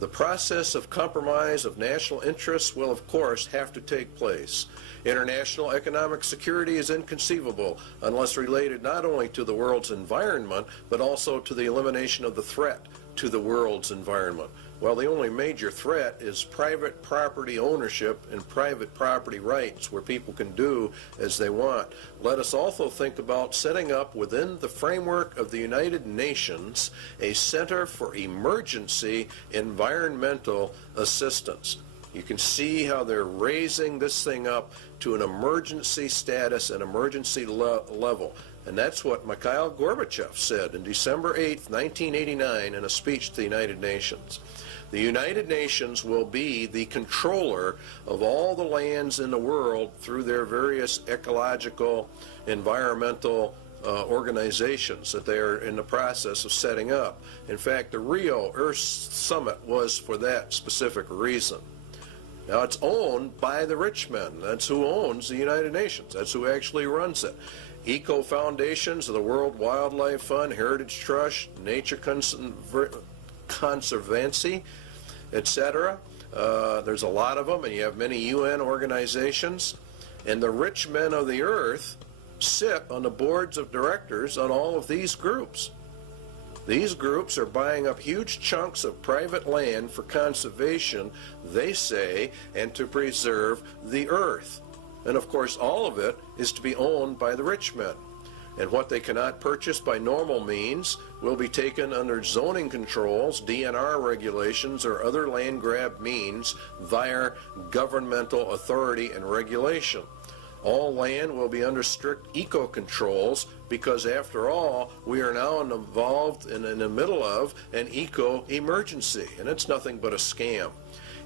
The process of compromise of national interests will, of course, have to take place. International economic security is inconceivable unless related not only to the world's environment, but also to the elimination of the threat to the world's environment. Well, the only major threat is private property ownership and private property rights, where people can do as they want. Let us also think about setting up within the framework of the United Nations a Center for Emergency Environmental Assistance. You can see how they're raising this thing up to an emergency status, an emergency level. And that's what Mikhail Gorbachev said in December 8th, 1989, in a speech to the United Nations. The United Nations will be the controller of all the lands in the world through their various ecological, environmental organizations that they are in the process of setting up. In fact, the Rio Earth Summit was for that specific reason. Now, it's owned by the rich men. That's who owns the United Nations. That's who actually runs it. Eco foundations of the World Wildlife Fund, Heritage Trust, Nature Conservancy, etc. There's a lot of them, and you have many UN organizations. And the rich men of the earth sit on the boards of directors on all of these groups. These groups are buying up huge chunks of private land for conservation, they say, and to preserve the earth. And of course, all of it is to be owned by the rich men. And what they cannot purchase by normal means will be taken under zoning controls, DNR regulations, or other land grab means via governmental authority and regulation. All land will be under strict eco-controls because, after all, we are now involved in the middle of an eco-emergency, and it's nothing but a scam.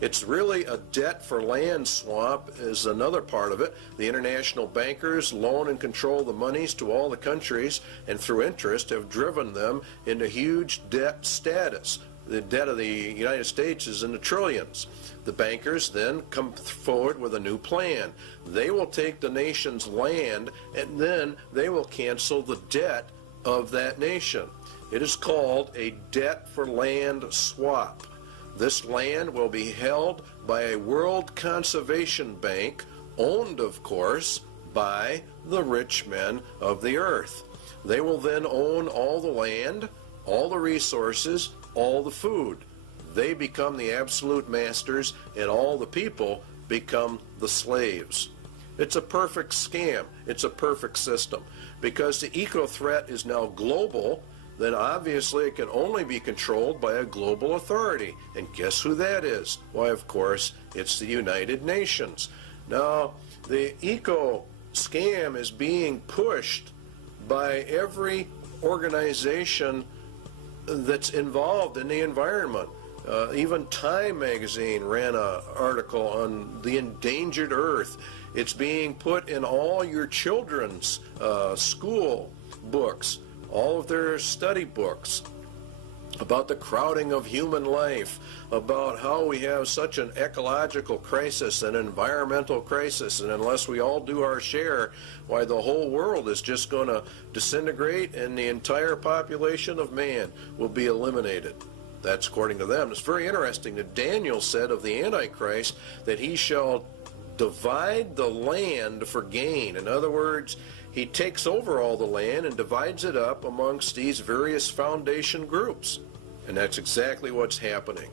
It's really a debt for land swamp is another part of it. The international bankers loan and control the monies to all the countries, and through interest have driven them into huge debt status. The debt of the United States is in the trillions. The bankers then come forward with a new plan. They will take the nation's land, and then they will cancel the debt of that nation. It is called a debt for land swap. This land will be held by a World Conservation Bank, owned, of course, by the rich men of the earth. They will then own all the land, all the resources, all the food. They become the absolute masters, and all the people become the slaves. It's a perfect scam. It's a perfect system. Because the eco-threat is now global, then obviously it can only be controlled by a global authority. And guess who that is? Why, of course, it's the United Nations. Now, the eco-scam is being pushed by every organization that's involved in the environment. Even Time magazine ran an article on the endangered earth. It's being put in all your children's school books, all of their study books, about the crowding of human life, about how we have such an ecological crisis, an environmental crisis, and unless we all do our share, why, the whole world is just going to disintegrate and the entire population of man will be eliminated. That's according to them. It's very interesting that Daniel said of the Antichrist that he shall divide the land for gain. In other words, he takes over all the land and divides it up amongst these various foundation groups. And that's exactly what's happening.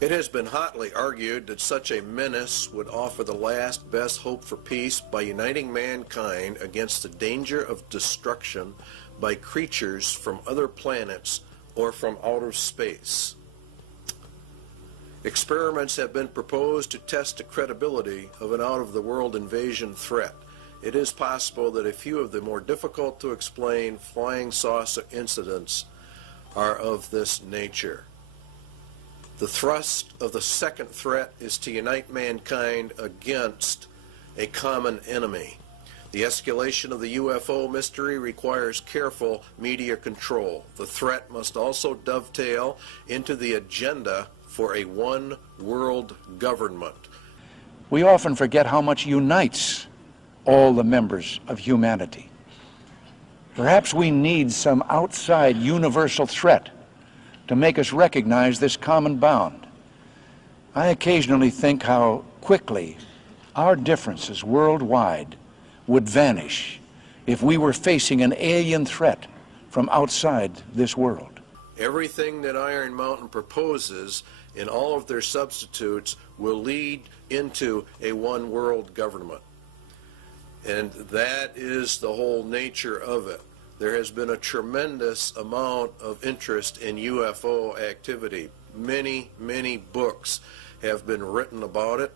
It has been hotly argued that such a menace would offer the last best hope for peace by uniting mankind against the danger of destruction by creatures from other planets or from outer space. Experiments have been proposed to test the credibility of an out-of-the-world invasion threat. It is possible that a few of the more difficult to explain flying saucer incidents are of this nature. The thrust of the second threat is to unite mankind against a common enemy. The escalation of the UFO mystery requires careful media control. The threat must also dovetail into the agenda for a one-world government. We often forget how much unites all the members of humanity. Perhaps we need some outside universal threat to make us recognize this common bound. I occasionally think how quickly our differences worldwide would vanish if we were facing an alien threat from outside this world. Everything that Iron Mountain proposes in all of their substitutes will lead into a one-world government. And that is the whole nature of it. There has been a tremendous amount of interest in UFO activity. Many, many books have been written about it.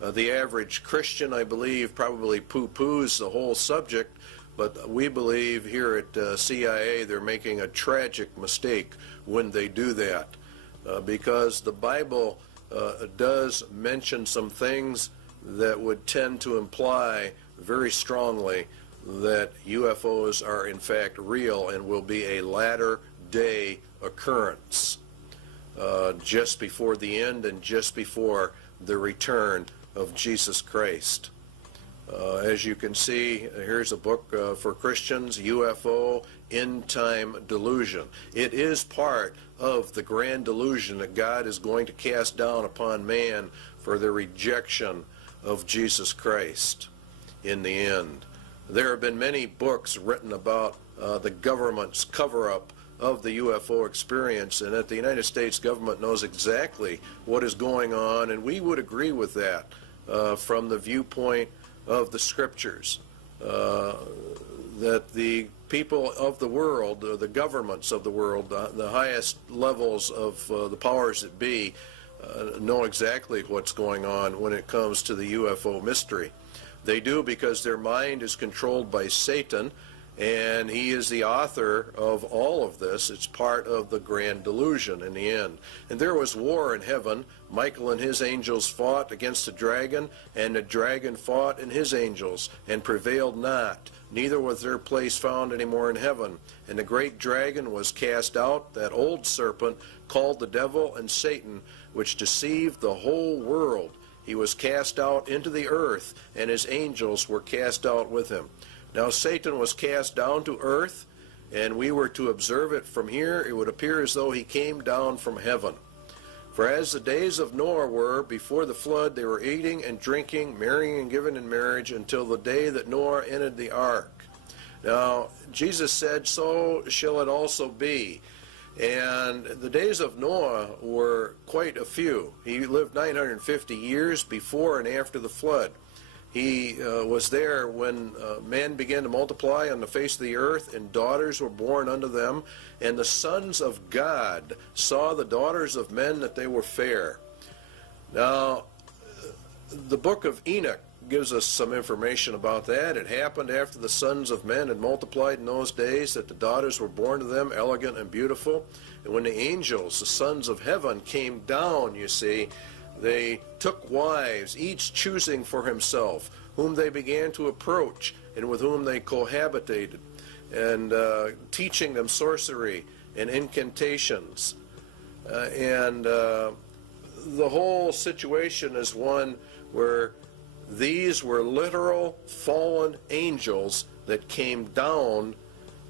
The average Christian, I believe, probably poo-poos the whole subject, but we believe here at CIA they're making a tragic mistake when they do that, because the Bible does mention some things that would tend to imply very strongly that UFOs are in fact real and will be a latter-day occurrence, just before the end and just before the return of Jesus Christ. As you can see, here's a book for Christians, UFO, End Time Delusion. It is part of the grand delusion that God is going to cast down upon man for the rejection of Jesus Christ in the end. There have been many books written about the government's cover-up of the UFO experience, and that the United States government knows exactly what is going on, and we would agree with that from the viewpoint of the scriptures, that the people of the world, the governments of the world, the highest levels of the powers that be, know exactly what's going on when it comes to the UFO mystery. They do because their mind is controlled by Satan, and he is the author of all of this. It's part of the grand delusion in the end. And there was war in heaven. Michael and his angels fought against the dragon, and the dragon fought and his angels, and prevailed not. Neither was their place found any more in heaven. And the great dragon was cast out, that old serpent, called the devil and Satan, which deceived the whole world. He was cast out into the earth, and his angels were cast out with him. Now Satan was cast down to earth, and we were to observe it from here. It would appear as though he came down from heaven. For as the days of Noah were before the flood, they were eating and drinking, marrying and giving in marriage, until the day that Noah entered the ark. Now Jesus said, so shall it also be. And the days of Noah were quite a few. He lived 950 years before and after the flood. He was there when man began to multiply on the face of the earth, and daughters were born unto them. And the sons of God saw the daughters of men that they were fair. Now, the book of Enoch gives us some information about that. It happened after the sons of men had multiplied in those days, that the daughters were born to them, elegant and beautiful. And when the angels, the sons of heaven, came down, you see, they took wives, each choosing for himself, whom they began to approach, and with whom they cohabitated, and teaching them sorcery and incantations. And the whole situation is one where these were literal fallen angels that came down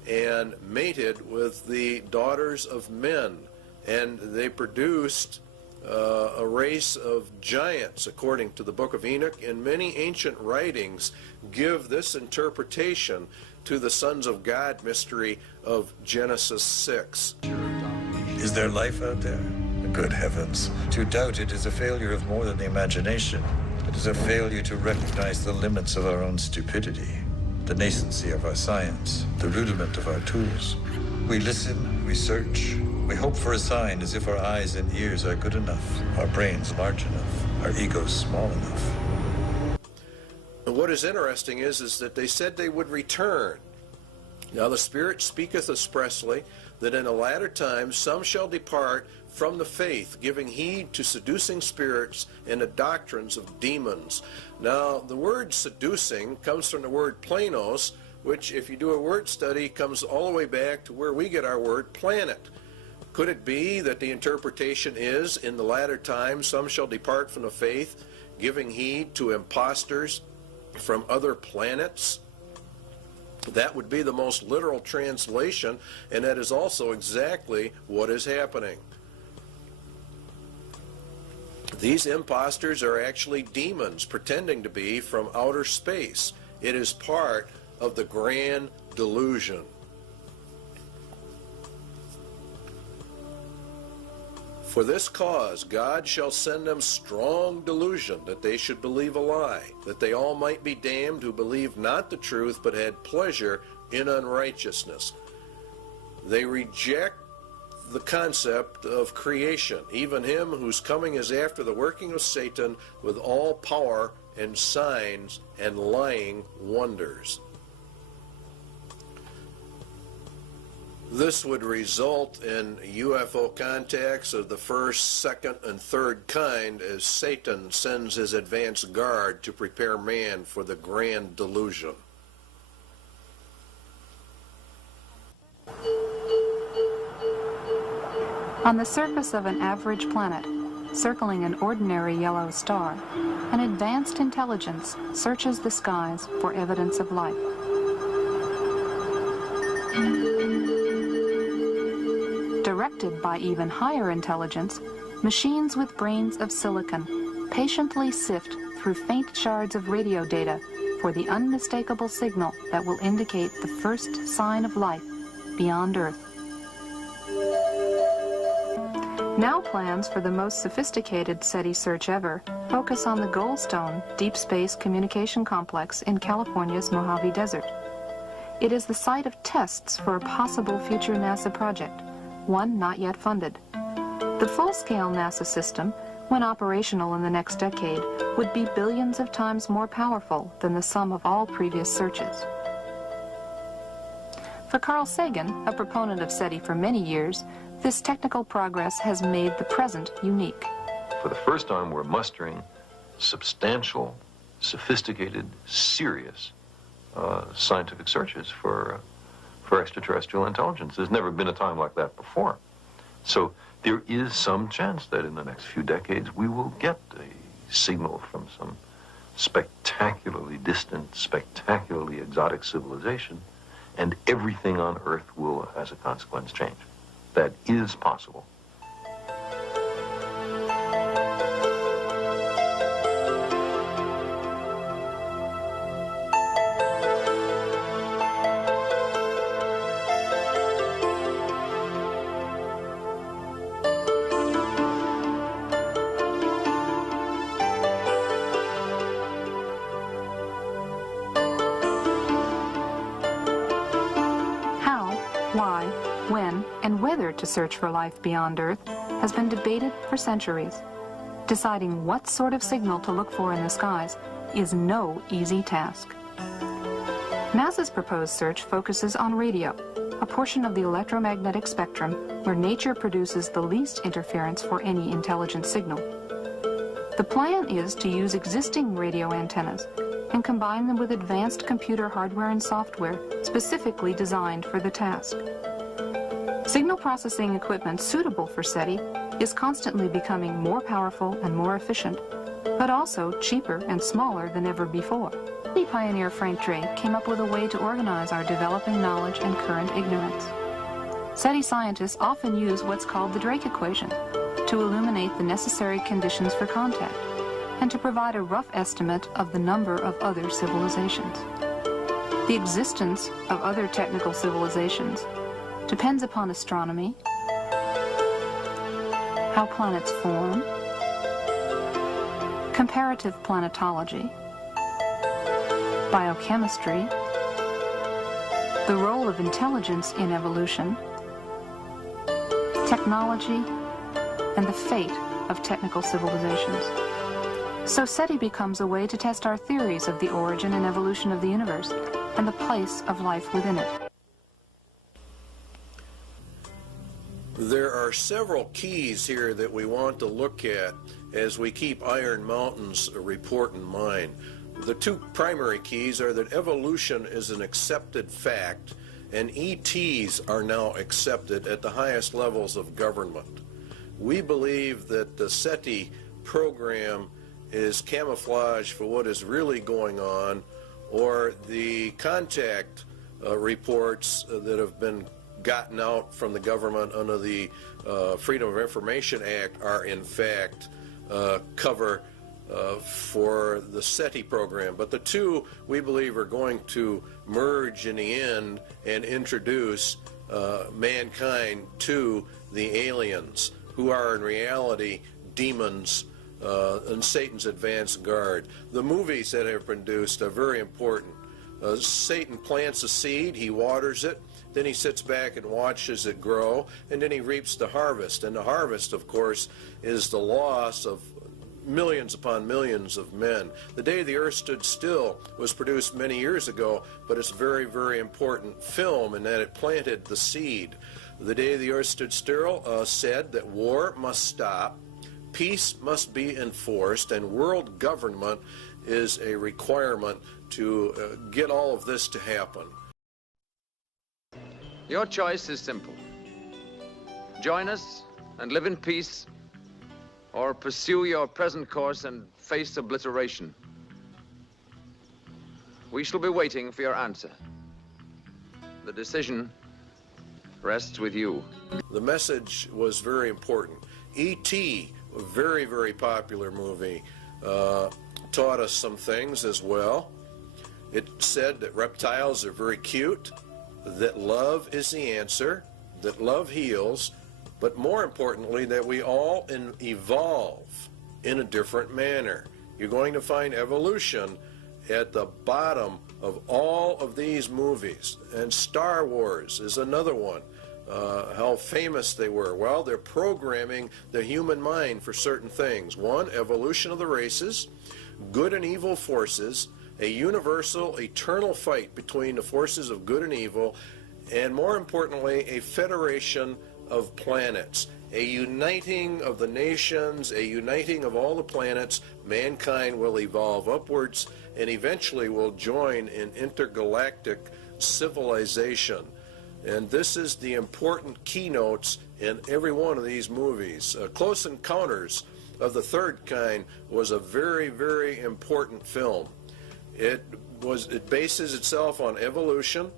and mated with the daughters of men, and they produced a race of giants, according to the book of Enoch. And many ancient writings give this interpretation to the sons of God mystery of Genesis 6. Is there life out there? Good heavens. To doubt it is a failure of more than the imagination. It is a failure to recognize the limits of our own stupidity, the nascency of our science, the rudiment of our tools. We listen, we search, we hope for a sign as if our eyes and ears are good enough, our brains large enough, our egos small enough. And what is interesting is that they said they would return. Now the Spirit speaketh expressly that in the latter times some shall depart from the faith, giving heed to seducing spirits and the doctrines of demons. Now the word seducing comes from the word planos, which if you do a word study comes all the way back to where we get our word planet. Could it be that the interpretation is, in the latter times some shall depart from the faith, giving heed to impostors from other planets? That would be the most literal translation, and that is also exactly what is happening. These imposters are actually demons pretending to be from outer space. It is part of the grand delusion. For this cause God shall send them strong delusion, that they should believe a lie, that they all might be damned who believed not the truth, but had pleasure in unrighteousness. They reject the concept of creation, even him whose coming is after the working of Satan with all power and signs and lying wonders. This would result in UFO contacts of the first, second, and third kind as Satan sends his advance guard to prepare man for the grand delusion. On the surface of an average planet, circling an ordinary yellow star, an advanced intelligence searches the skies for evidence of life. Directed by even higher intelligence, machines with brains of silicon patiently sift through faint shards of radio data for the unmistakable signal that will indicate the first sign of life beyond Earth. Now plans for the most sophisticated SETI search ever focus on the Goldstone Deep Space Communication Complex in California's Mojave Desert. It is the site of tests for a possible future NASA project, one not yet funded. The full-scale NASA system, when operational in the next decade, would be billions of times more powerful than the sum of all previous searches. For Carl Sagan, a proponent of SETI for many years, this technical progress has made the present unique. For the first time, we're mustering substantial, sophisticated, serious scientific searches for extraterrestrial intelligence. There's never been a time like that before. So there is some chance that in the next few decades we will get a signal from some spectacularly distant, spectacularly exotic civilization, and everything on Earth will, as a consequence, change. That is possible. To search for life beyond Earth has been debated for centuries. Deciding what sort of signal to look for in the skies is no easy task. NASA's proposed search focuses on radio, a portion of the electromagnetic spectrum where nature produces the least interference for any intelligent signal. The plan is to use existing radio antennas and combine them with advanced computer hardware and software specifically designed for the task. Signal processing equipment suitable for SETI is constantly becoming more powerful and more efficient, but also cheaper and smaller than ever before. SETI pioneer Frank Drake came up with a way to organize our developing knowledge and current ignorance. SETI scientists often use what's called the Drake equation to illuminate the necessary conditions for contact and to provide a rough estimate of the number of other civilizations. The existence of other technical civilizations depends upon astronomy, how planets form, comparative planetology, biochemistry, the role of intelligence in evolution, technology, and the fate of technical civilizations. So SETI becomes a way to test our theories of the origin and evolution of the universe and the place of life within it. There are several keys here that we want to look at as we keep Iron Mountain's report in mind. The two primary keys are that evolution is an accepted fact and ETs are now accepted at the highest levels of government. We believe that the SETI program is camouflage for what is really going on, or the contact reports that have been gotten out from the government under the Freedom of Information Act are in fact cover for the SETI program. But the two, we believe, are going to merge in the end and introduce mankind to the aliens, who are in reality demons and Satan's advanced guard. The movies that have been produced are very important. Satan plants a seed, he waters it, then he sits back and watches it grow, and then he reaps the harvest. And the harvest, of course, is the loss of millions upon millions of men. The Day the Earth Stood Still was produced many years ago, but it's a very, very important film in that it planted the seed. The Day the Earth Stood Still said that war must stop, peace must be enforced, and world government is a requirement to get all of this to happen. Your choice is simple. Join us and live in peace, or pursue your present course and face obliteration. We shall be waiting for your answer. The decision rests with you. The message was very important. E.T., a very, very popular movie, taught us some things as well. It said that reptiles are very cute, that love is the answer, that love heals, but more importantly, that we all evolve in a different manner. You're going to find evolution at the bottom of all of these movies. And Star Wars is another one. How famous they were. Well, they're programming the human mind for certain things. One, evolution of the races, good and evil forces, a universal, eternal fight between the forces of good and evil, and more importantly, a federation of planets, a uniting of the nations, a uniting of all the planets. Mankind will evolve upwards and eventually will join in intergalactic civilization. And this is the important keynotes in every one of these movies. Close Encounters of the Third Kind was a very, very important film. It bases itself on evolution.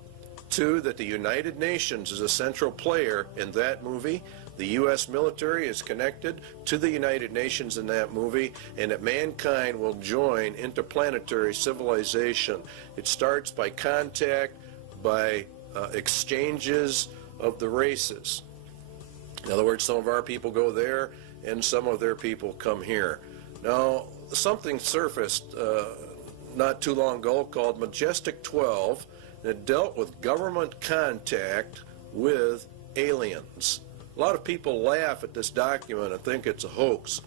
Two, that the United Nations is a central player in that movie. The U.S. military is connected to the United Nations in that movie, and that mankind will join interplanetary civilization. It starts by contact, by exchanges of the races. In other words, some of our people go there, and some of their people come here. Now, something surfaced not too long ago called Majestic 12, and it dealt with government contact with aliens. A lot of people laugh at this document and think it's a hoax.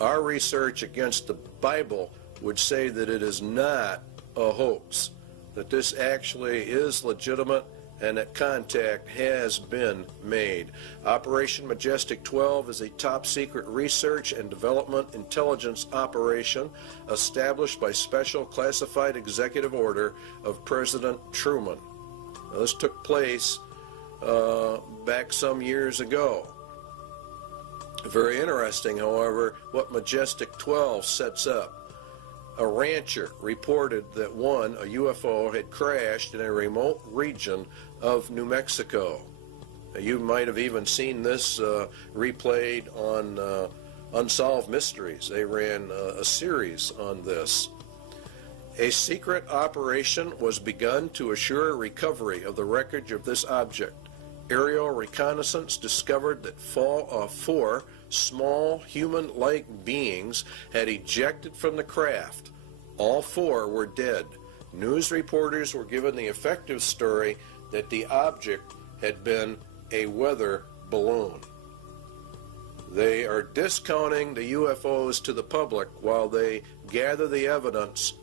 Our research against the Bible would say that it is not a hoax, that this actually is legitimate and that contact has been made. Operation Majestic 12 is a top-secret research and development intelligence operation established by special classified executive order of President Truman. Now, this took place back some years ago. Very interesting, however, what Majestic 12 sets up. A rancher reported that a UFO had crashed in a remote region of New Mexico. You might have even seen this replayed on Unsolved Mysteries. They ran a series on this. A secret operation was begun to assure recovery of the wreckage of this object. aerial reconnaissance discovered that 4 small human-like beings had ejected from the craft. All 4 were dead. News reporters were given the effective story that the object had been a weather balloon. They are discounting the UFOs to the public while they gather the evidence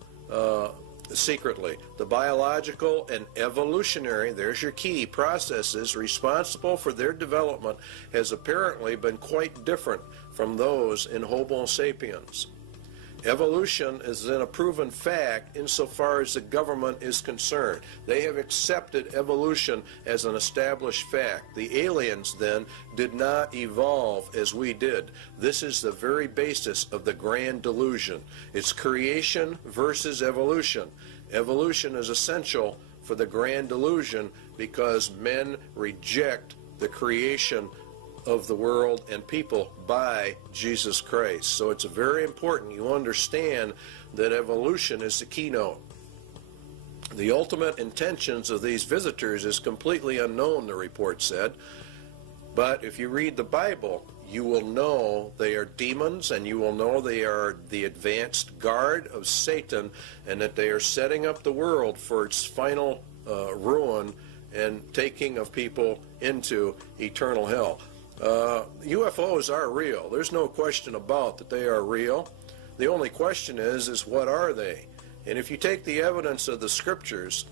secretly. The biological and evolutionary, there's your key, processes responsible for their development has apparently been quite different from those in Homo sapiens. Evolution is then a proven fact insofar as the government is concerned. They have accepted evolution as an established fact. The aliens then did not evolve as we did. This is the very basis of the grand delusion. It's creation versus evolution. Evolution is essential for the grand delusion because men reject the creation of the world and people by Jesus Christ. So it's very important you understand that evolution is the keynote. The ultimate intentions of these visitors is completely unknown, the report said. But if you read the Bible, you will know they are demons, and you will know they are the advanced guard of Satan, and that they are setting up the world for its final ruin and taking of people into eternal hell. UFOs are real. There's no question about that they are real. The only question is what are they? And if you take the evidence of the scriptures,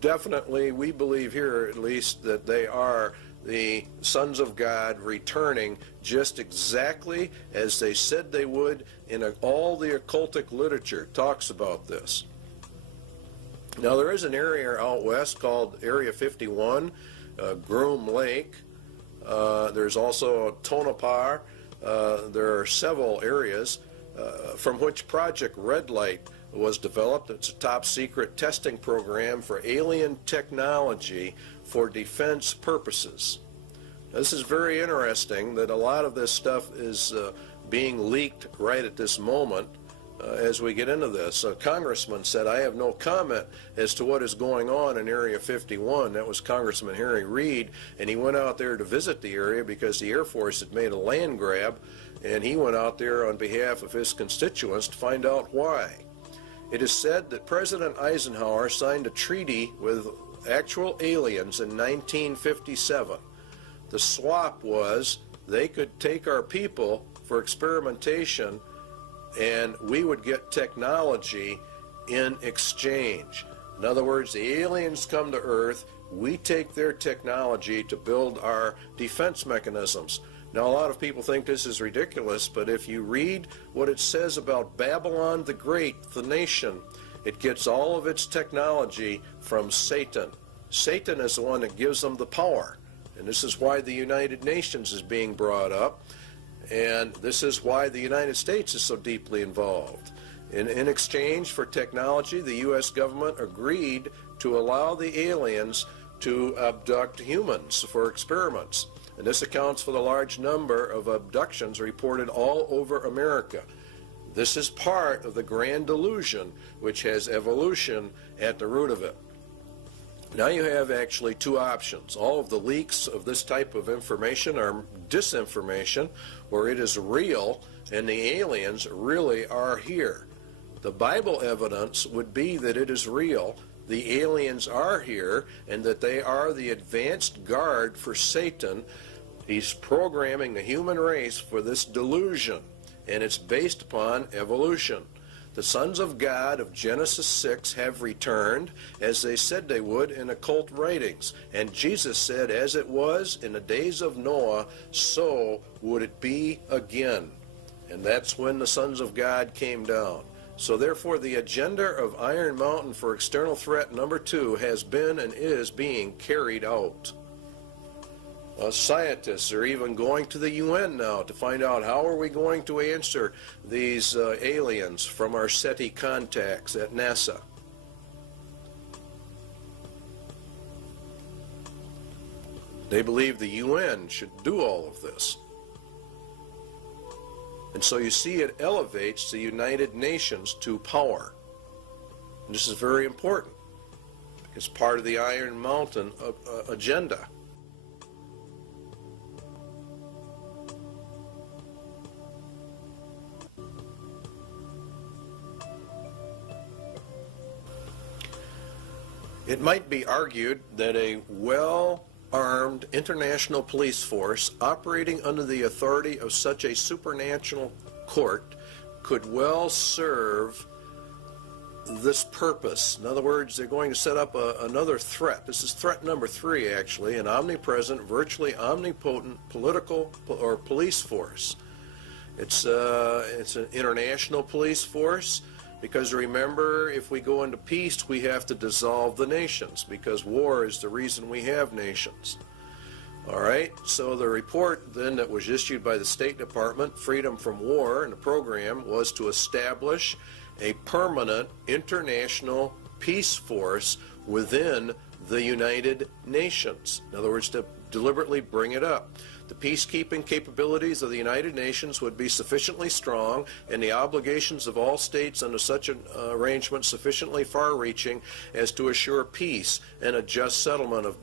definitely we believe here at least that they are the sons of God returning just exactly as they said they would, all the occultic literature talks about this. Now there is an area out west called Area 51, Groom Lake. There's also Tonopah. There are several areas from which Project Red Light was developed. It's a top secret testing program for alien technology for defense purposes. This is very interesting that a lot of this stuff is being leaked right at this moment. As we get into this, a congressman said, I have no comment as to what is going on in Area 51. That was Congressman Harry Reid, and he went out there to visit the area because the Air Force had made a land grab, and he went out there on behalf of his constituents to find out why. It is said that President Eisenhower signed a treaty with actual aliens in 1957. The swap was they could take our people for experimentation and we would get technology in exchange. In other words, the aliens come to Earth, we take their technology to build our defense mechanisms. Now, a lot of people think this is ridiculous, but if you read what it says about Babylon the Great, the nation, it gets all of its technology from Satan. Satan is the one that gives them the power. And this is why the United Nations is being brought up. And this is why the United States is so deeply involved. In exchange for technology, the U.S. government agreed to allow the aliens to abduct humans for experiments. And this accounts for the large number of abductions reported all over America. This is part of the grand delusion, which has evolution at the root of it. Now you have actually two options. All of the leaks of this type of information are disinformation, where it is real and the aliens really are here. The Bible evidence would be that it is real, the aliens are here, and that they are the advanced guard for Satan. He's programming the human race for this delusion, and it's based upon evolution. The sons of God of Genesis 6 have returned, as they said they would in occult writings. And Jesus said, as it was in the days of Noah, so would it be again. And that's when the sons of God came down. So therefore, the agenda of Iron Mountain for external threat number 2 has been and is being carried out. Scientists are even going to the UN now to find out how are we going to answer these aliens from our SETI contacts at NASA. They believe the UN should do all of this. And so you see it elevates the United Nations to power. And this is very important. It's part of the Iron Mountain agenda. It might be argued that a well-armed international police force operating under the authority of such a supernatural court could well serve this purpose. In other words, they're going to set up another threat. This is threat number 3, actually, an omnipresent, virtually omnipotent political or police force. It's an international police force, because remember, if we go into peace, we have to dissolve the nations, because war is the reason we have nations. All right, so the report then that was issued by the State Department, Freedom from War, and the program was to establish a permanent international peace force within the United Nations. In other words, to deliberately bring it up. The peacekeeping capabilities of the United Nations would be sufficiently strong, and the obligations of all states under such an arrangement sufficiently far-reaching as to assure peace and a just settlement of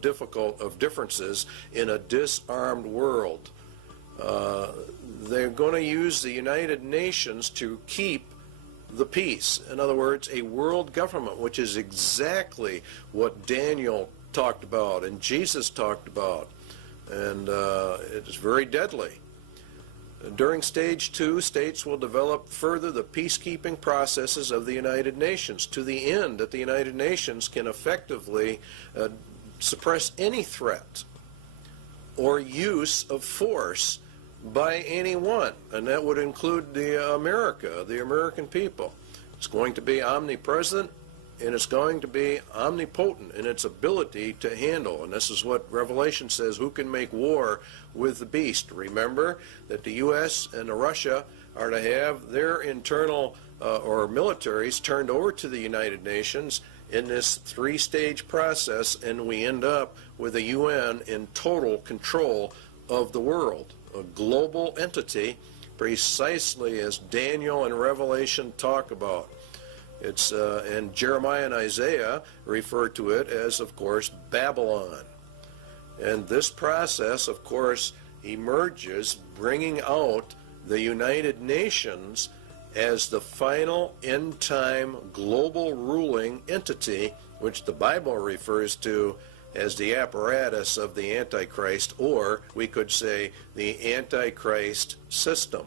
differences in a disarmed world. They're going to use the United Nations to keep the peace. In other words, a world government, which is exactly what Daniel talked about and Jesus talked about. And it is very deadly. During stage 2, states will develop further the peacekeeping processes of the United Nations to the end that the United Nations can effectively suppress any threat or use of force by anyone, and that would include the American people. It's going to be omnipresent, and it's going to be omnipotent in its ability to handle. And this is what Revelation says, who can make war with the beast? Remember that the U.S. and Russia are to have their internal or militaries turned over to the United Nations in this 3-stage process, and we end up with a UN in total control of the world, a global entity, precisely as Daniel and Revelation talk about. It's and Jeremiah and Isaiah refer to it as, of course, Babylon. And this process, of course, emerges, bringing out the United Nations as the final end-time global ruling entity, which the Bible refers to as the apparatus of the Antichrist, or we could say the Antichrist system.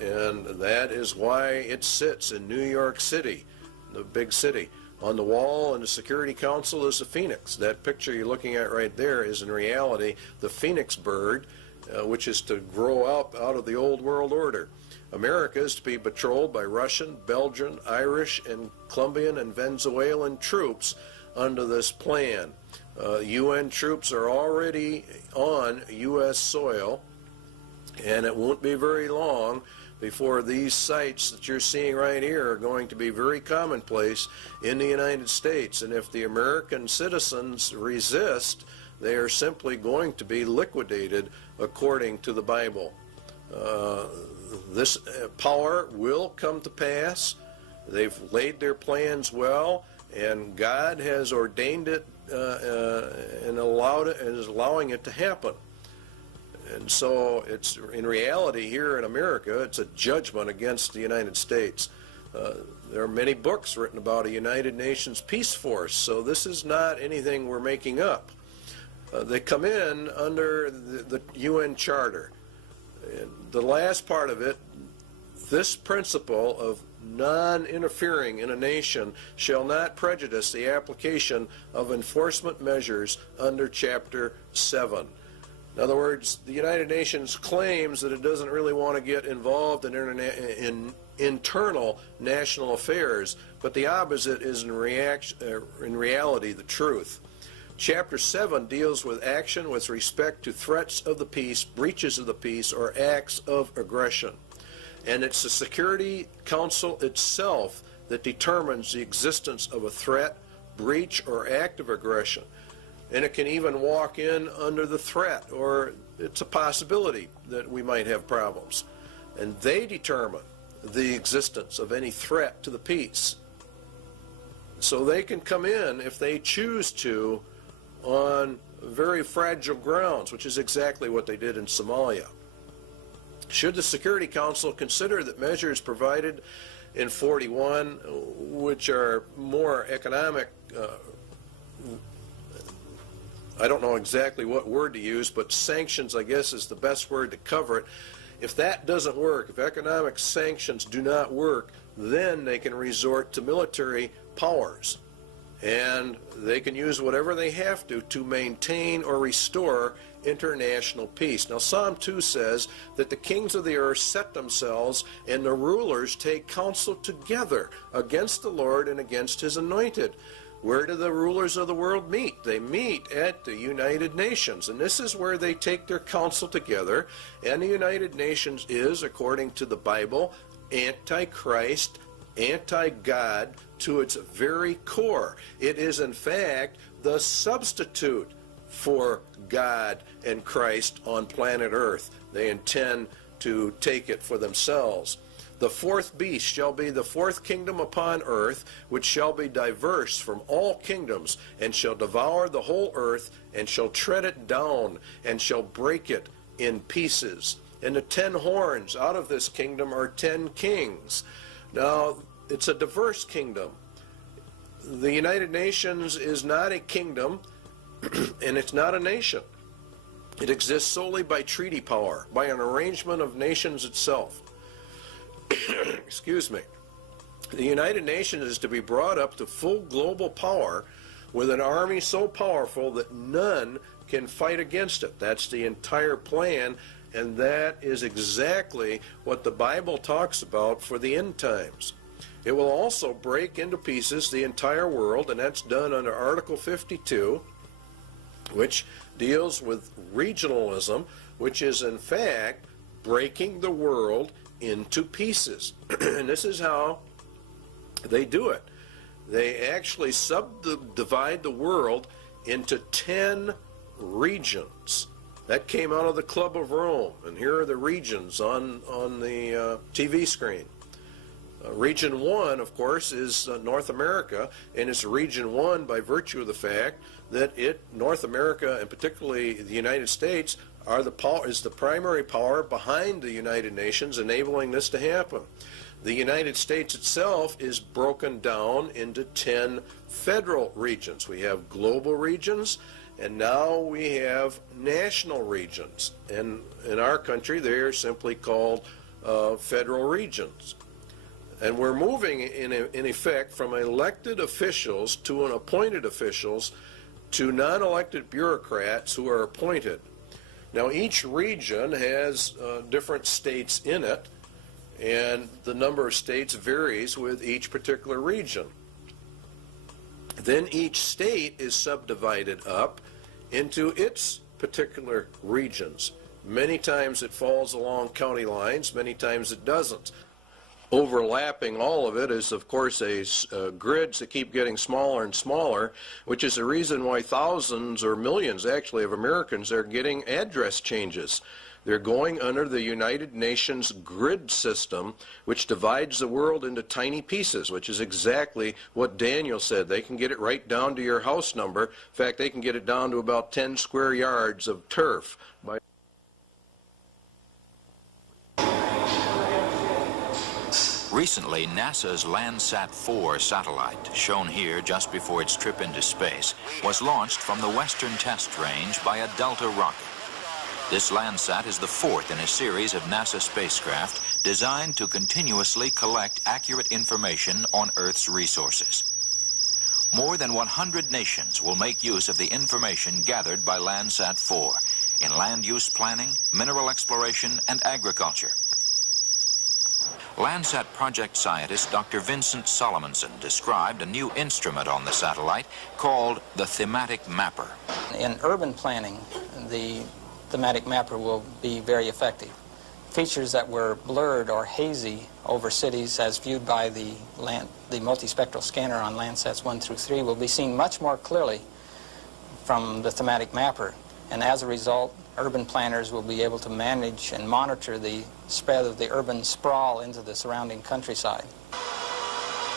And that is why it sits in New York City, the big city. On the wall in the Security Council is a phoenix. That picture you're looking at right there is in reality the phoenix bird, which is to grow up out of the old world order. America is to be patrolled by Russian, Belgian, Irish, and Colombian and Venezuelan troops under this plan. UN troops are already on U.S. soil, and it won't be very long before these sites that you're seeing right here are going to be very commonplace in the United States. And if the American citizens resist, they are simply going to be liquidated according to the Bible. This power will come to pass. They've laid their plans well, and God has ordained it and allowed it, and is allowing it to happen. And so it's, in reality, here in America, it's a judgment against the United States. There are many books written about a United Nations peace force, so this is not anything we're making up. They come in under the UN Charter. And the last part of it, this principle of non-interfering in a nation shall not prejudice the application of enforcement measures under Chapter 7. In other words, the United Nations claims that it doesn't really want to get involved in internal national affairs, but the opposite is in reality the truth. Chapter 7 deals with action with respect to threats of the peace, breaches of the peace, or acts of aggression. And it's the Security Council itself that determines the existence of a threat, breach, or act of aggression. And it can even walk in under the threat, or it's a possibility that we might have problems. And they determine the existence of any threat to the peace. So they can come in, if they choose to, on very fragile grounds, which is exactly what they did in Somalia. Should the Security Council consider that measures provided in 41, which are more economic, I don't know exactly what word to use, but sanctions, I guess, is the best word to cover it. If that doesn't work, if economic sanctions do not work, then they can resort to military powers. And they can use whatever they have to maintain or restore international peace. Now, Psalm 2 says that the kings of the earth set themselves and the rulers take counsel together against the Lord and against his anointed. Where do the rulers of the world meet? They meet at the United Nations, and this is where they take their counsel together. And the United Nations is, according to the Bible, anti-Christ, anti-God to its very core. It is, in fact, the substitute for God and Christ on planet Earth. They intend to take it for themselves. The fourth beast shall be the fourth kingdom upon earth, which shall be diverse from all kingdoms, and shall devour the whole earth, and shall tread it down, and shall break it in pieces. And the 10 horns out of this kingdom are 10 kings. Now, it's a diverse kingdom. The United Nations is not a kingdom, and it's not a nation. It exists solely by treaty power, by an arrangement of nations itself. Excuse me. The United Nations is to be brought up to full global power with an army so powerful that none can fight against it. That's the entire plan, and that is exactly what the Bible talks about for the end times. It will also break into pieces the entire world, and that's done under Article 52, which deals with regionalism, which is in fact breaking the world into pieces. And this is how they do it. They actually subdivide the world into 10 regions. That came out of the Club of Rome, and here are the regions on the TV screen. Region 1, of course, is North America, and it's Region 1 by virtue of the fact that North America, and particularly the United States, is the primary power behind the United Nations, enabling this to happen. The United States itself is broken down into 10 federal regions. We have global regions, and now we have national regions. And in our country, they are simply called federal regions. And we're moving, in effect, from elected officials to appointed officials to non-elected bureaucrats who are appointed. Now, each region has different states in it, and the number of states varies with each particular region. Then each state is subdivided up into its particular regions. Many times it falls along county lines, many times it doesn't. Overlapping all of it is, of course, grids that keep getting smaller and smaller, which is the reason why thousands or millions, actually, of Americans are getting address changes. They're going under the United Nations grid system, which divides the world into tiny pieces, which is exactly what Daniel said. They can get it right down to your house number. In fact, they can get it down to about 10 square yards of turf. Recently, NASA's Landsat 4 satellite, shown here just before its trip into space, was launched from the Western Test Range by a Delta rocket. This Landsat is the fourth in a series of NASA spacecraft designed to continuously collect accurate information on Earth's resources. More than 100 nations will make use of the information gathered by Landsat 4 in land use planning, mineral exploration, and agriculture. Landsat project scientist Dr. Vincent Solomonson described a new instrument on the satellite called the thematic mapper. In urban planning, the thematic mapper will be very effective. Features that were blurred or hazy over cities as viewed by the multispectral scanner on Landsats 1 through 3 will be seen much more clearly from the thematic mapper. And as a result, urban planners will be able to manage and monitor the spread of the urban sprawl into the surrounding countryside.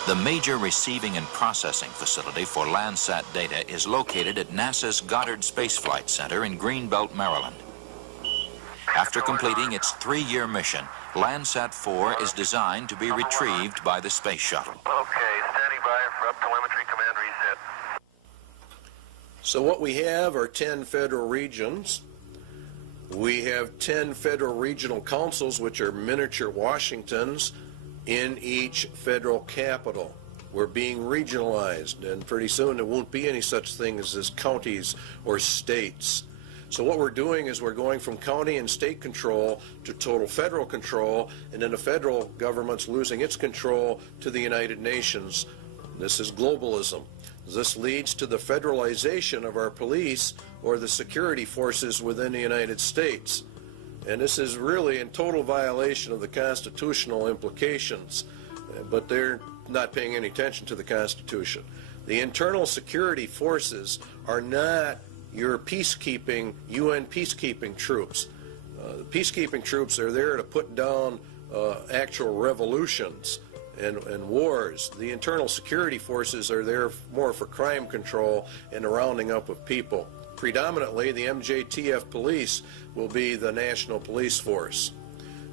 The major receiving and processing facility for Landsat data is located at NASA's Goddard Space Flight Center in Greenbelt, Maryland. After completing its 3-year mission, Landsat 4 is designed to be retrieved by the space shuttle. Okay, standing by for up telemetry command reset. So what we have are 10 federal regions. We have 10 federal regional councils, which are miniature Washingtons in each federal capital. We're being regionalized, and pretty soon there won't be any such thing as counties or states. So what we're doing is we're going from county and state control to total federal control, and then the federal government's losing its control to the United Nations. This is globalism. This leads to the federalization of our police or the security forces within the United States. And this is really in total violation of the constitutional implications, but they're not paying any attention to the Constitution. The internal security forces are not your peacekeeping, UN peacekeeping troops. The peacekeeping troops are there to put down actual revolutions and wars. The internal security forces are there more for crime control and the rounding up of people. Predominantly, the MJTF police will be the national police force.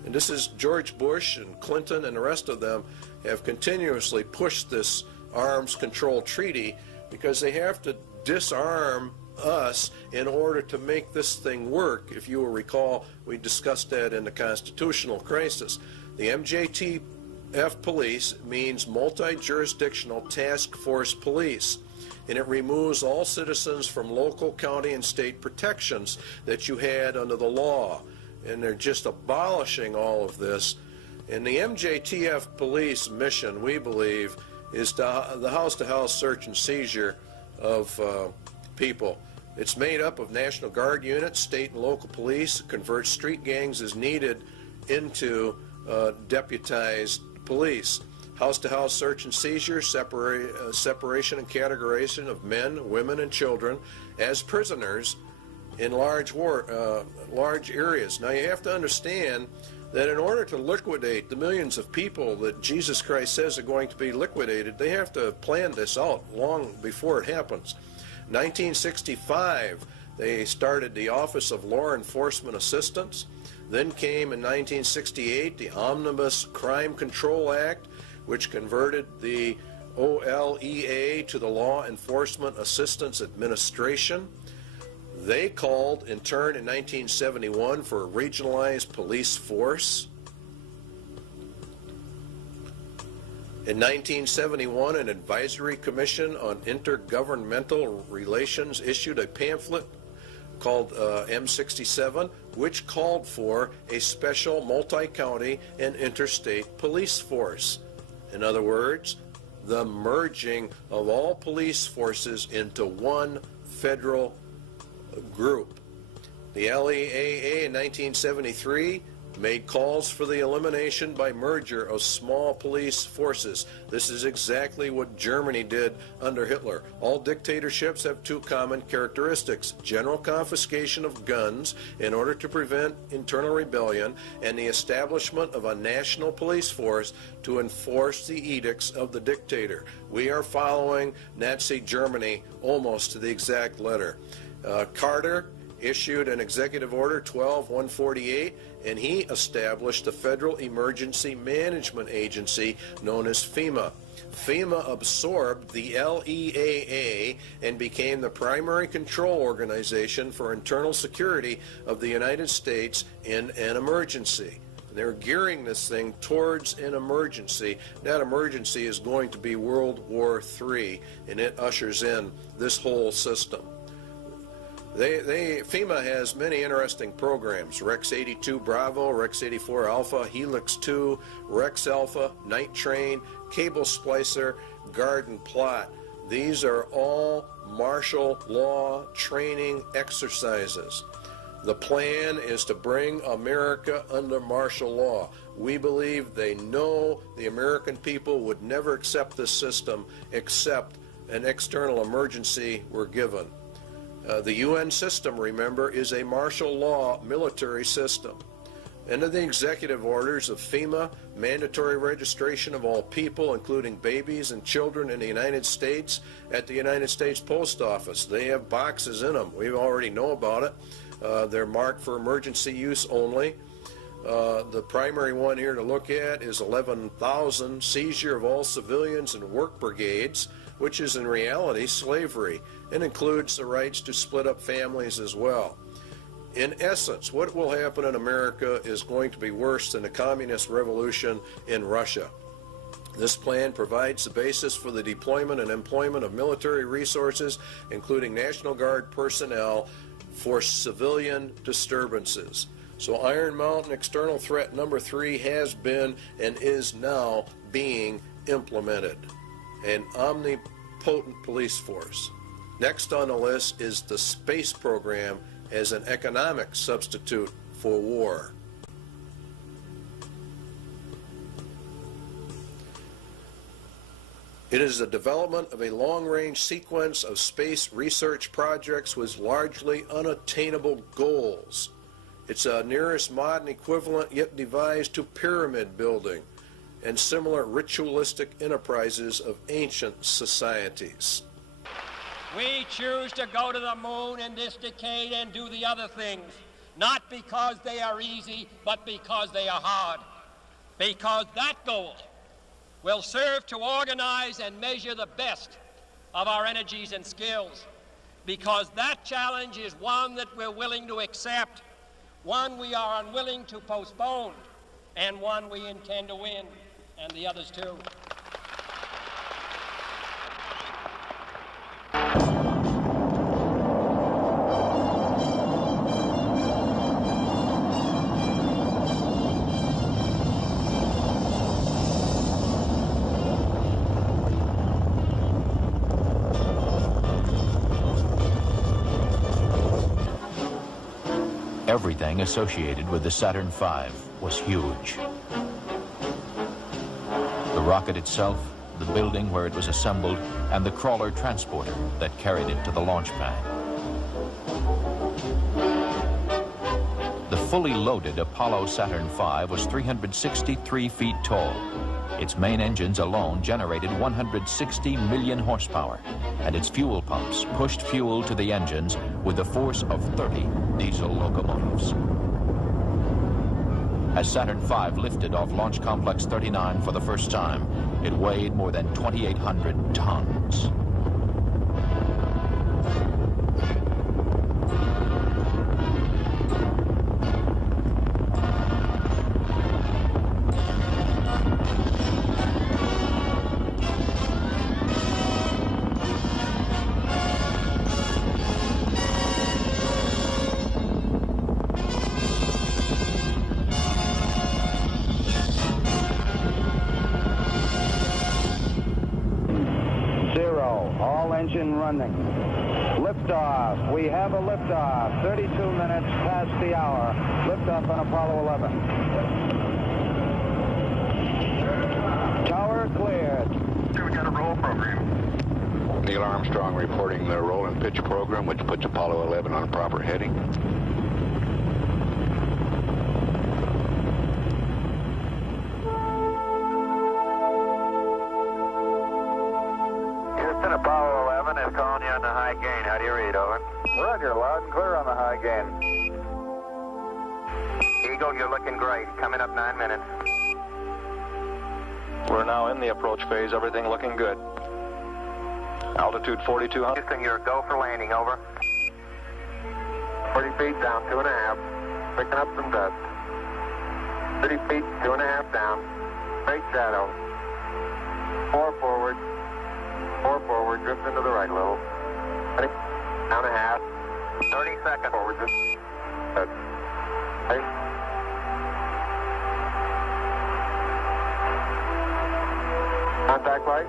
And this is George Bush and Clinton and the rest of them have continuously pushed this arms control treaty because they have to disarm us in order to make this thing work. If you will recall, we discussed that in the constitutional crisis. The MJTF police means multi-jurisdictional task force police, and it removes all citizens from local, county, and state protections that you had under the law. And they're just abolishing all of this. And the MJTF police mission, we believe, is the house-to-house search and seizure of people. It's made up of National Guard units, state and local police, converts street gangs as needed into deputized police. House-to-house search and seizure, separation and categorization of men, women, and children as prisoners in large areas. Now you have to understand that in order to liquidate the millions of people that Jesus Christ says are going to be liquidated, they have to plan this out long before it happens. 1965, they started the Office of Law Enforcement Assistance. Then came in 1968 the Omnibus Crime Control Act, which converted the OLEA to the Law Enforcement Assistance Administration. They called, in turn, in 1971 for a regionalized police force. In 1971, an advisory commission on intergovernmental relations issued a pamphlet called M67, which called for a special multi-county and interstate police force. In other words, the merging of all police forces into one federal group. The LEAA in 1973 made calls for the elimination by merger of small police forces. This is exactly what Germany did under Hitler. All dictatorships have two common characteristics: general confiscation of guns in order to prevent internal rebellion, and the establishment of a national police force to enforce the edicts of the dictator. We are following Nazi Germany almost to the exact letter. Carter issued an executive order 12-148, and he established the Federal Emergency Management Agency known as FEMA. FEMA absorbed the LEAA and became the primary control organization for internal security of the United States in an emergency. They're gearing this thing towards an emergency. That emergency is going to be World War III, and it ushers in this whole system. FEMA has many interesting programs: Rex 82 Bravo, Rex 84 Alpha, Helix 2, Rex Alpha, Night Train, Cable Splicer, Garden Plot. These are all martial law training exercises. The plan is to bring America under martial law. We believe they know the American people would never accept this system except an external emergency were given. The UN system, remember, is a martial law military system. Under the executive orders of FEMA, mandatory registration of all people, including babies and children in the United States, at the United States Post Office. They have boxes in them. We already know about it. They're marked for emergency use only. The primary one here to look at is 11,000, seizure of all civilians and work brigades, which is in reality slavery, and includes the rights to split up families as well. In essence, what will happen in America is going to be worse than the communist revolution in Russia. This plan provides the basis for the deployment and employment of military resources, including National Guard personnel, for civilian disturbances. So Iron Mountain external threat number 3 has been and is now being implemented. An omnipotent police force. Next on the list is the space program as an economic substitute for war. It is the development of a long-range sequence of space research projects with largely unattainable goals. It's a nearest modern equivalent yet devised to pyramid building and similar ritualistic enterprises of ancient societies. We choose to go to the moon in this decade and do the other things, not because they are easy, but because they are hard. Because that goal will serve to organize and measure the best of our energies and skills. Because that challenge is one that we're willing to accept, one we are unwilling to postpone, and one we intend to win, and the others too. Everything associated with the Saturn V was huge. The rocket itself, the building where it was assembled, and the crawler transporter that carried it to the launch pad. The fully loaded Apollo Saturn V was 363 feet tall. Its main engines alone generated 160 million horsepower, and its fuel pumps pushed fuel to the engines with the force of 30 diesel locomotives. As Saturn V lifted off Launch Complex 39 for the first time, it weighed more than 2,800 tons. Engine running. Liftoff. We have a liftoff. 32 minutes past the hour. Liftoff on Apollo 11. Tower cleared. We got a roll program. Neil Armstrong reporting the roll and pitch program, which puts Apollo 11 on a proper heading. Apollo 11 is calling you on the high gain. How do you read, over? Roger, loud and clear on the high gain. Eagle, you're looking great. Coming up 9 minutes. We're now in the approach phase. Everything looking good. Altitude 4,200. Houston, you're go for landing, over. 40 feet down, 2.5. Picking up some dust. 30 feet, 2.5 down. Straight shadow. 4 forward. 4 forward, drift into the right a little. 20, down a half. 30 seconds forward, just. Good. Okay. Contact light.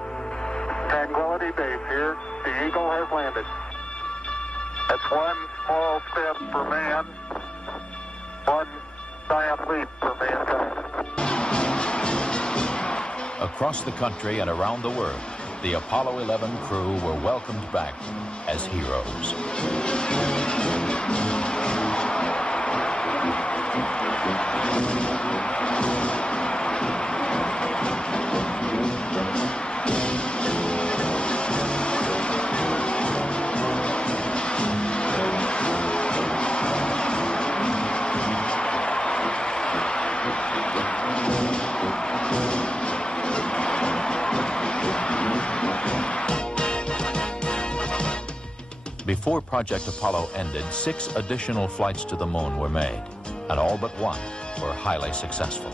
Tranquility Base here. The Eagle has landed. That's one small step for man, one giant leap for mankind. Across the country and around the world, the Apollo 11 crew were welcomed back as heroes. Before Project Apollo ended, 6 additional flights to the moon were made, and all but one were highly successful.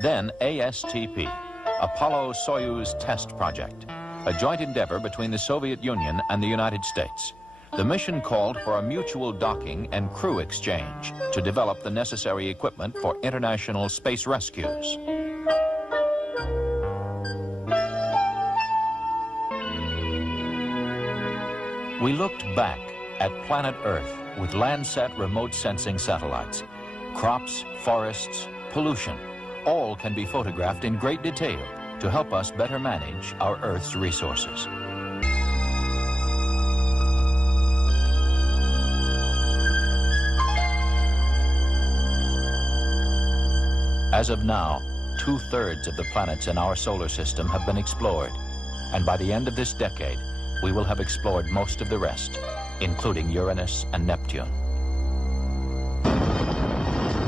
Then ASTP, Apollo-Soyuz Test Project, a joint endeavor between the Soviet Union and the United States. The mission called for a mutual docking and crew exchange to develop the necessary equipment for international space rescues. We looked back at planet Earth with Landsat remote sensing satellites. Crops, forests, pollution, all can be photographed in great detail to help us better manage our Earth's resources. As of now, 2/3 of the planets in our solar system have been explored, and by the end of this decade, we will have explored most of the rest, including Uranus and Neptune.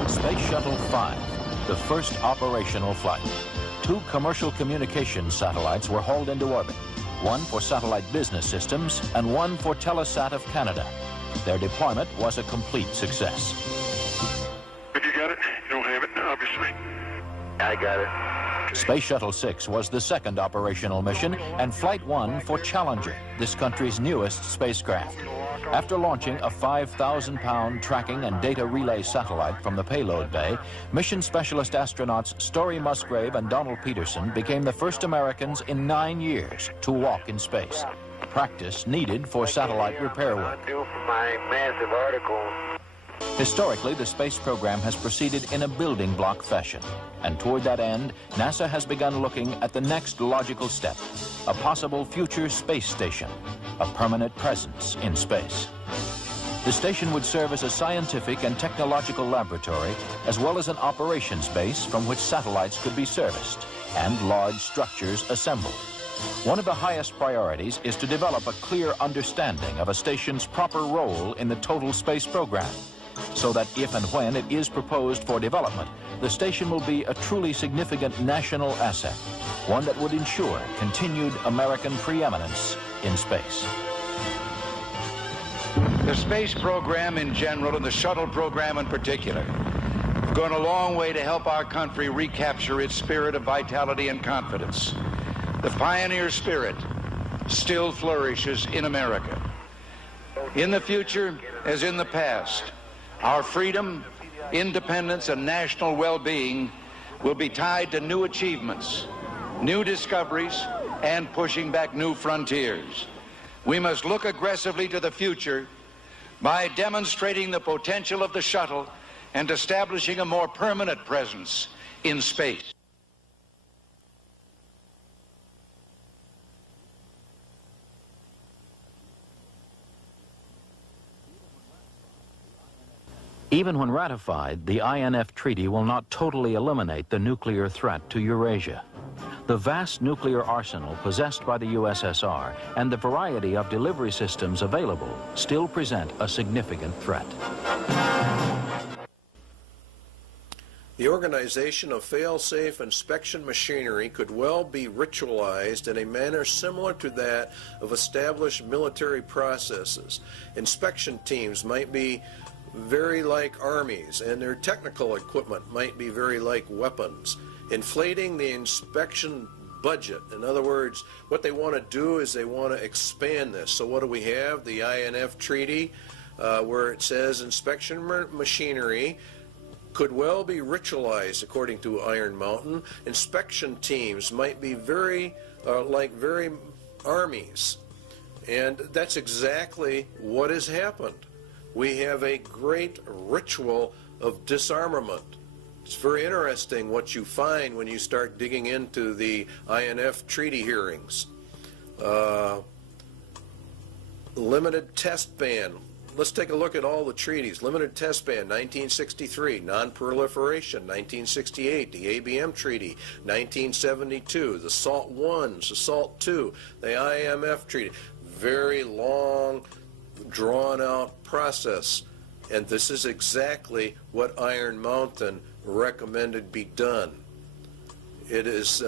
Space Shuttle 5, the first operational flight. 2 commercial communications satellites were hauled into orbit, one for satellite business systems and one for Telesat of Canada. Their deployment was a complete success. Did you get it? You don't have it, obviously. I got it. Space Shuttle 6 was the second operational mission, and Flight 1 for Challenger, this country's newest spacecraft. After launching a 5,000-pound tracking and data relay satellite from the payload bay, mission specialist astronauts Story Musgrave and Donald Peterson became the first Americans in 9 years to walk in space. Practice needed for satellite repair work. Due for my massive article. Historically, the space program has proceeded in a building block fashion, and toward that end, NASA has begun looking at the next logical step, a possible future space station, a permanent presence in space. The station would serve as a scientific and technological laboratory, as well as an operations base from which satellites could be serviced and large structures assembled. One of the highest priorities is to develop a clear understanding of a station's proper role in the total space program, so that if and when it is proposed for development, the station will be a truly significant national asset, one that would ensure continued American preeminence in space. The space program in general and the shuttle program in particular have gone a long way to help our country recapture its spirit of vitality and confidence. The pioneer spirit still flourishes in America. In the future, as in the past, our freedom, independence, and national well-being will be tied to new achievements, new discoveries, and pushing back new frontiers. We must look aggressively to the future by demonstrating the potential of the shuttle and establishing a more permanent presence in space. Even when ratified, the INF Treaty will not totally eliminate the nuclear threat to Eurasia. The vast nuclear arsenal possessed by the USSR and the variety of delivery systems available still present a significant threat. The organization of fail-safe inspection machinery could well be ritualized in a manner similar to that of established military processes. Inspection teams might be very like armies, and their technical equipment might be very like weapons. Inflating the inspection budget. In other words, what they want to do is they want to expand this. So what do we have? The INF Treaty, where it says inspection machinery could well be ritualized, according to Iron Mountain. Inspection teams might be very like very armies. And that's exactly what has happened. We have a great ritual of disarmament. It's very interesting what you find when you start digging into the INF treaty hearings. Limited test ban, let's take a look at all the treaties. Limited Test Ban, 1963. Non-Proliferation, 1968. The ABM Treaty, 1972. The SALT I, the SALT II, the IMF Treaty. Very long, drawn-out process. And this is exactly what Iron Mountain recommended be done. It is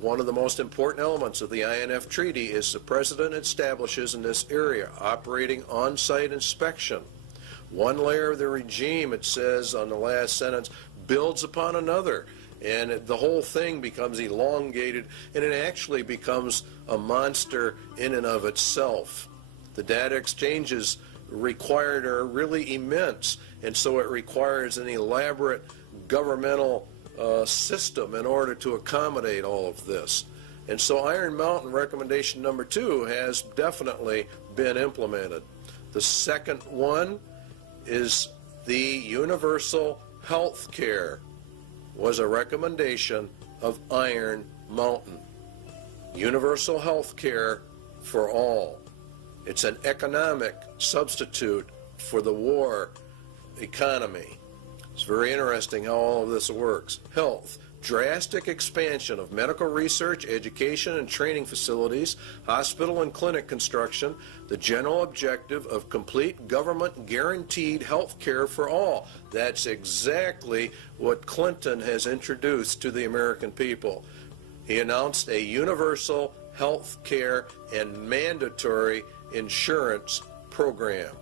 one of the most important elements of the INF Treaty is the President establishes in this area operating on-site inspection. One layer of the regime, it says on the last sentence, builds upon another, and the whole thing becomes elongated, and it actually becomes a monster in and of itself. The data exchanges required are really immense, and so it requires an elaborate governmental system in order to accommodate all of this. And so Iron Mountain recommendation number 2 has definitely been implemented. The second one is the universal health care was a recommendation of Iron Mountain. Universal health care for all. It's an economic substitute for the war economy. It's very interesting how all of this works. Health, drastic expansion of medical research, education and training facilities, hospital and clinic construction, the general objective of complete government guaranteed health care for all. That's exactly what Clinton has introduced to the American people. He announced a universal health care and mandatory insurance program.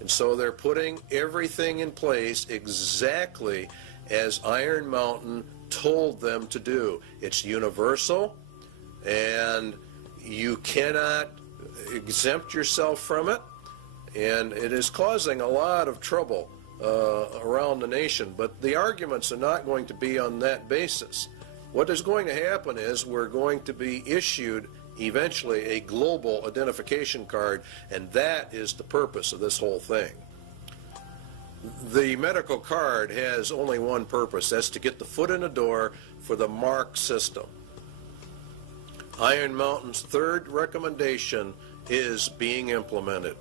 And so they're putting everything in place exactly as Iron Mountain told them to do. It's universal, and you cannot exempt yourself from it, and it is causing a lot of trouble around the nation. But the arguments are not going to be on that basis. What is going to happen is we're going to be issued eventually a global identification card, and that is the purpose of this whole thing. The medical card has only one purpose, that's to get the foot in the door for the MARC system. Iron Mountain's third recommendation is being implemented.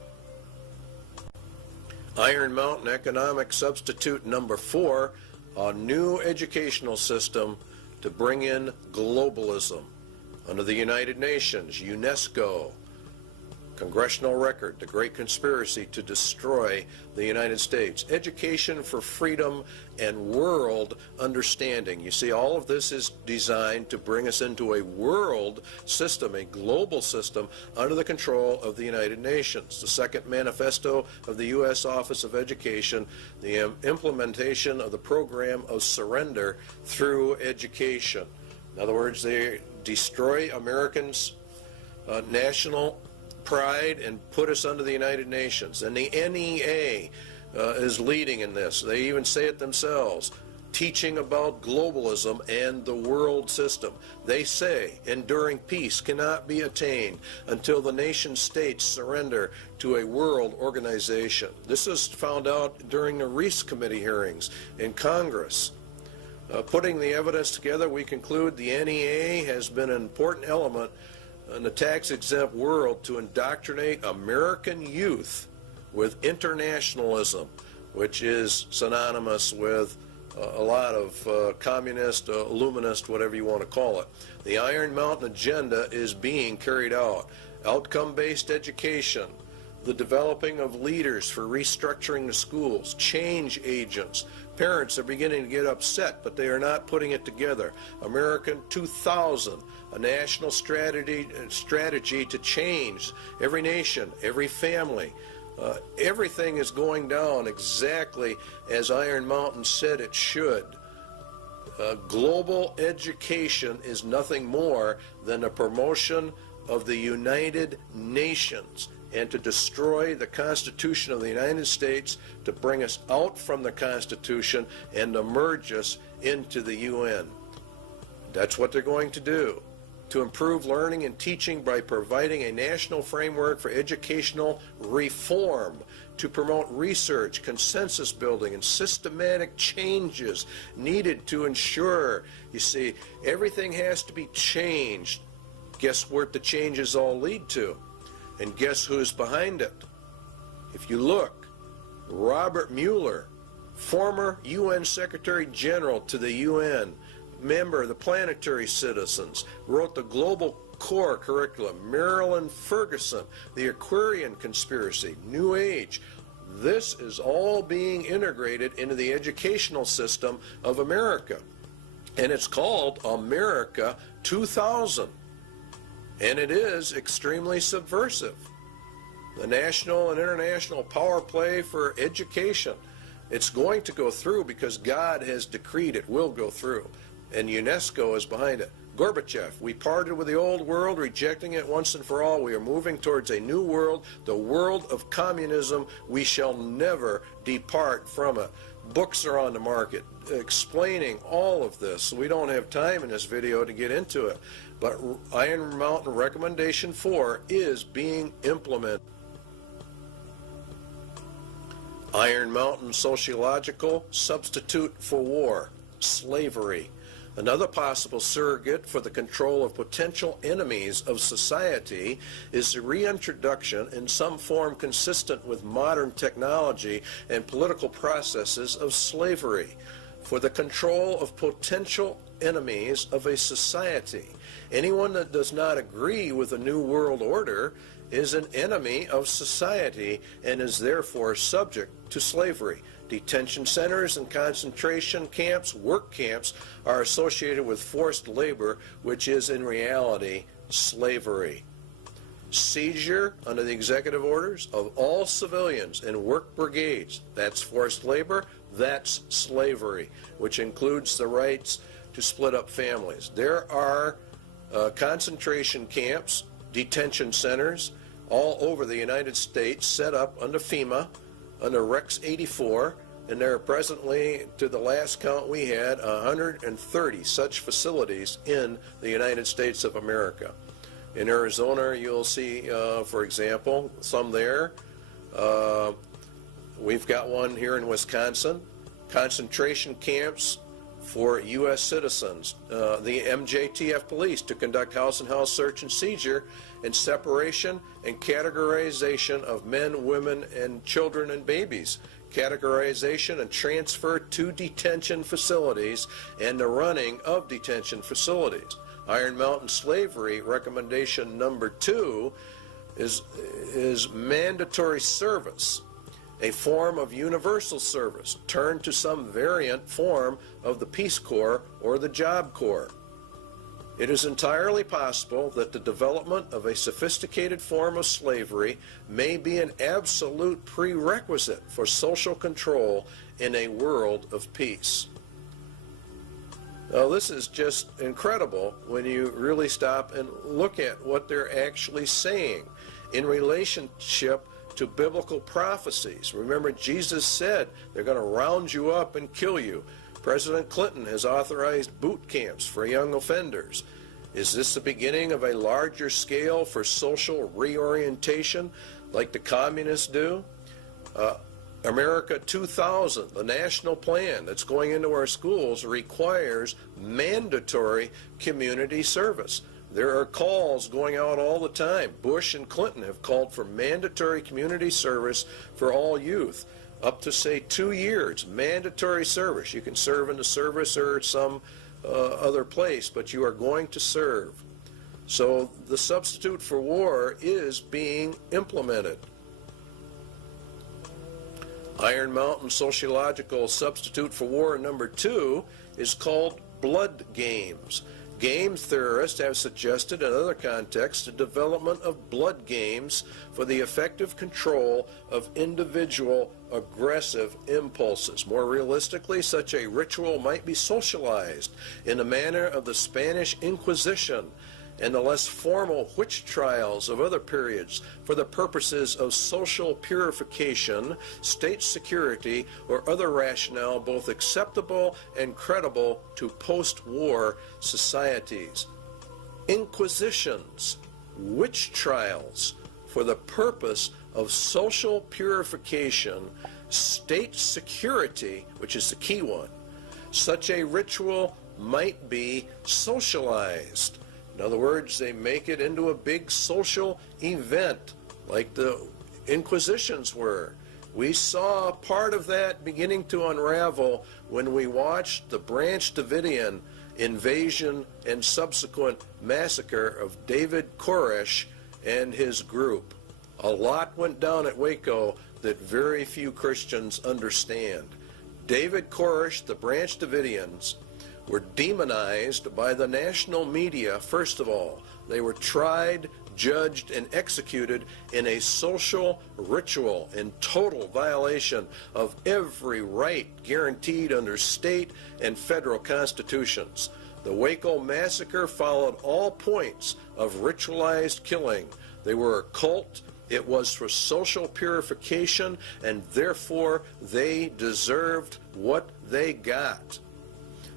Iron Mountain Economic Substitute number 4, a new educational system to bring in globalism. Under the United Nations, UNESCO, Congressional Record, The Great Conspiracy to Destroy the United States, Education for Freedom and World Understanding. You see, all of this is designed to bring us into a world system, a global system, under the control of the United Nations. The second manifesto of the U.S. Office of Education, the implementation of the program of surrender through education. In other words, they destroy Americans' national pride and put us under the United Nations. And the NEA is leading in this. They even say it themselves, teaching about globalism and the world system. They say enduring peace cannot be attained until the nation states surrender to a world organization. This was found out during the Reese Committee hearings in Congress. Putting the evidence together, we conclude the NEA has been an important element in the tax-exempt world to indoctrinate American youth with internationalism, which is synonymous with a lot of communist, illuminist, whatever you want to call it. The Iron Mountain agenda is being carried out. Outcome-based education, the developing of leaders for restructuring the schools, change agents. Parents are beginning to get upset, but they are not putting it together. American 2000, a national strategy to change every nation, every family. Everything is going down exactly as Iron Mountain said it should. Global education is nothing more than a promotion of the United Nations and to destroy the Constitution of the United States, to bring us out from the Constitution and to merge us into the UN. That's what they're going to do. To improve learning and teaching by providing a national framework for educational reform, to promote research, consensus building, and systematic changes needed to ensure, you see, everything has to be changed. Guess where the changes all lead to? And guess who's behind it? If you look, Robert Mueller, former UN Secretary General to the UN, member of the Planetary Citizens, wrote the Global Core curriculum. Marilyn Ferguson, the Aquarian Conspiracy, New Age. This is all being integrated into the educational system of America. And it's called America 2000. And it is extremely subversive. The national and international power play for education. It's going to go through because God has decreed it will go through. And UNESCO is behind it. Gorbachev, we parted with the old world, rejecting it once and for all. We are moving towards a new world, the world of communism. We shall never depart from it. Books are on the market explaining all of this. We don't have time in this video to get into it. But Iron Mountain Recommendation 4 is being implemented. Iron Mountain Sociological Substitute for War, Slavery. Another possible surrogate for the control of potential enemies of society is the reintroduction in some form consistent with modern technology and political processes of slavery for the control of potential enemies of a society. Anyone that does not agree with the New World Order is an enemy of society and is therefore subject to slavery. Detention centers and concentration camps, work camps, are associated with forced labor, which is in reality slavery. Seizure under the executive orders of all civilians in work brigades, that's forced labor, that's slavery, which includes the rights to split up families. There are concentration camps, detention centers all over the United States set up under FEMA, under Rex 84, and there are presently, to the last count we had, 130 such facilities in the United States of America. In Arizona, you'll see, for example, some there. We've got one here in Wisconsin. Concentration camps for U.S. citizens. The MJTF police to conduct house and house search and seizure and separation and categorization of men, women, and children and babies. Categorization and transfer to detention facilities and the running of detention facilities. Iron Mountain Slavery recommendation number 2 is mandatory service, a form of universal service, turned to some variant form of the Peace Corps or the Job Corps. It is entirely possible that the development of a sophisticated form of slavery may be an absolute prerequisite for social control in a world of peace. Now, this is just incredible when you really stop and look at what they're actually saying in relationship to biblical prophecies. Remember, Jesus said they're going to round you up and kill you. President Clinton has authorized boot camps for young offenders. Is this the beginning of a larger scale for social reorientation like the communists do? America 2000, the national plan that's going into our schools, requires mandatory community service. There are calls going out all the time. Bush and Clinton have called for mandatory community service for all youth. Up to, say, 2 years, mandatory service. You can serve in the service or some other place, but you are going to serve. So the substitute for war is being implemented. Iron Mountain Sociological Substitute for War number 2 is called blood games. Game theorists have suggested in other contexts the development of blood games for the effective control of individual aggressive impulses. More realistically, such a ritual might be socialized in the manner of the Spanish Inquisition and the less formal witch trials of other periods for the purposes of social purification, state security, or other rationale both acceptable and credible to post-war societies. Inquisitions, witch trials for the purpose of social purification, state security, which is the key one. Such a ritual might be socialized. In other words, they make it into a big social event, like the inquisitions were. We saw part of that beginning to unravel when we watched the Branch Davidian invasion and subsequent massacre of David Koresh and his group. A lot went down at Waco that very few Christians understand. David Koresh, the Branch Davidians, were demonized by the national media, first of all. They were tried, judged, and executed in a social ritual in total violation of every right guaranteed under state and federal constitutions. The Waco massacre followed all points of ritualized killing. They were a cult. It was for social purification, and therefore they deserved what they got.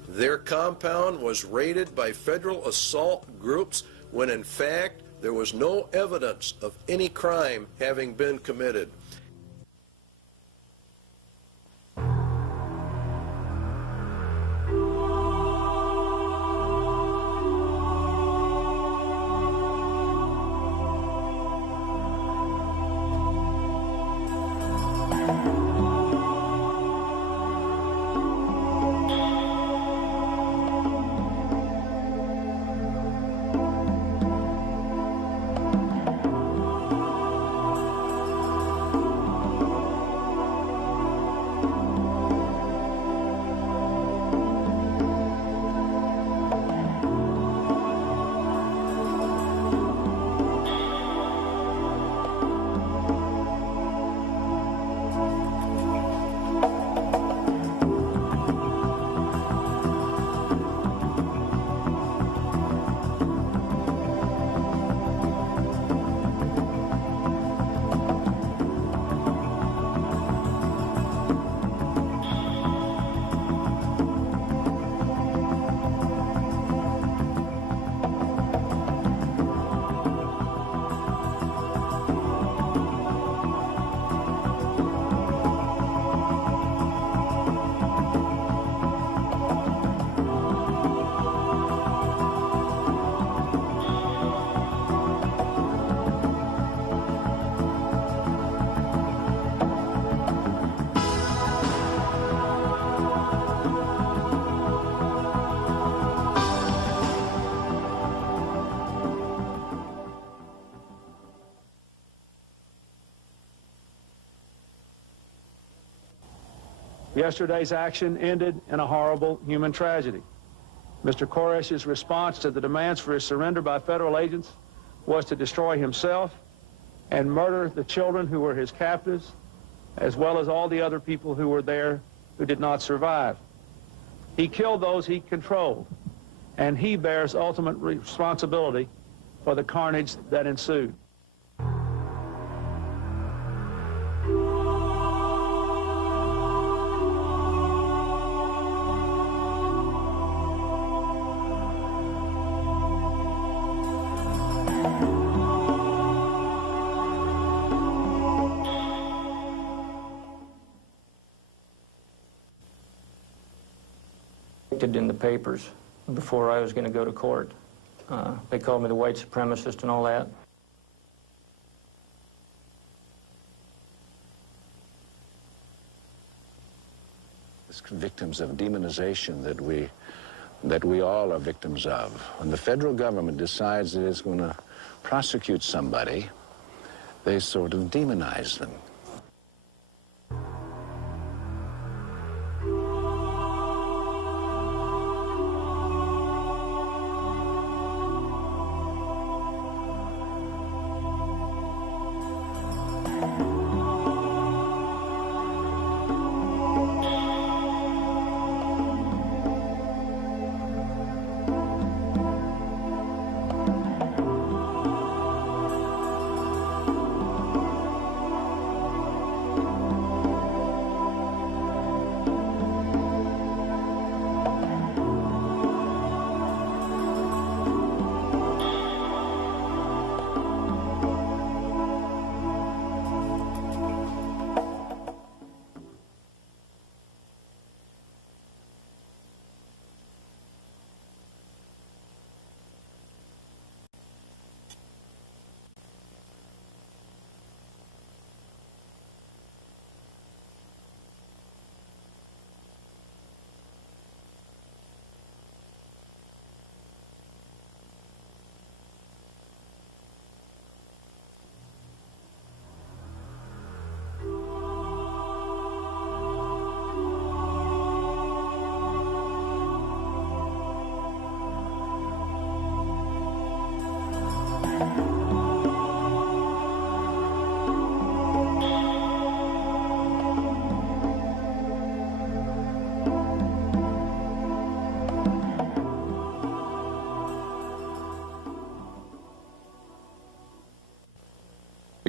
Their compound was raided by federal assault groups when in fact there was no evidence of any crime having been committed. Yesterday's action ended in a horrible human tragedy. Mr. Koresh's response to the demands for his surrender by federal agents was to destroy himself and murder the children who were his captives, as well as all the other people who were there who did not survive. He killed those he controlled, and he bears ultimate responsibility for the carnage that ensued. In the papers before I was going to go to court. They called me the white supremacist and all that. Victims of demonization that we all are victims of. When the federal government decides that it's going to prosecute somebody, they sort of demonize them.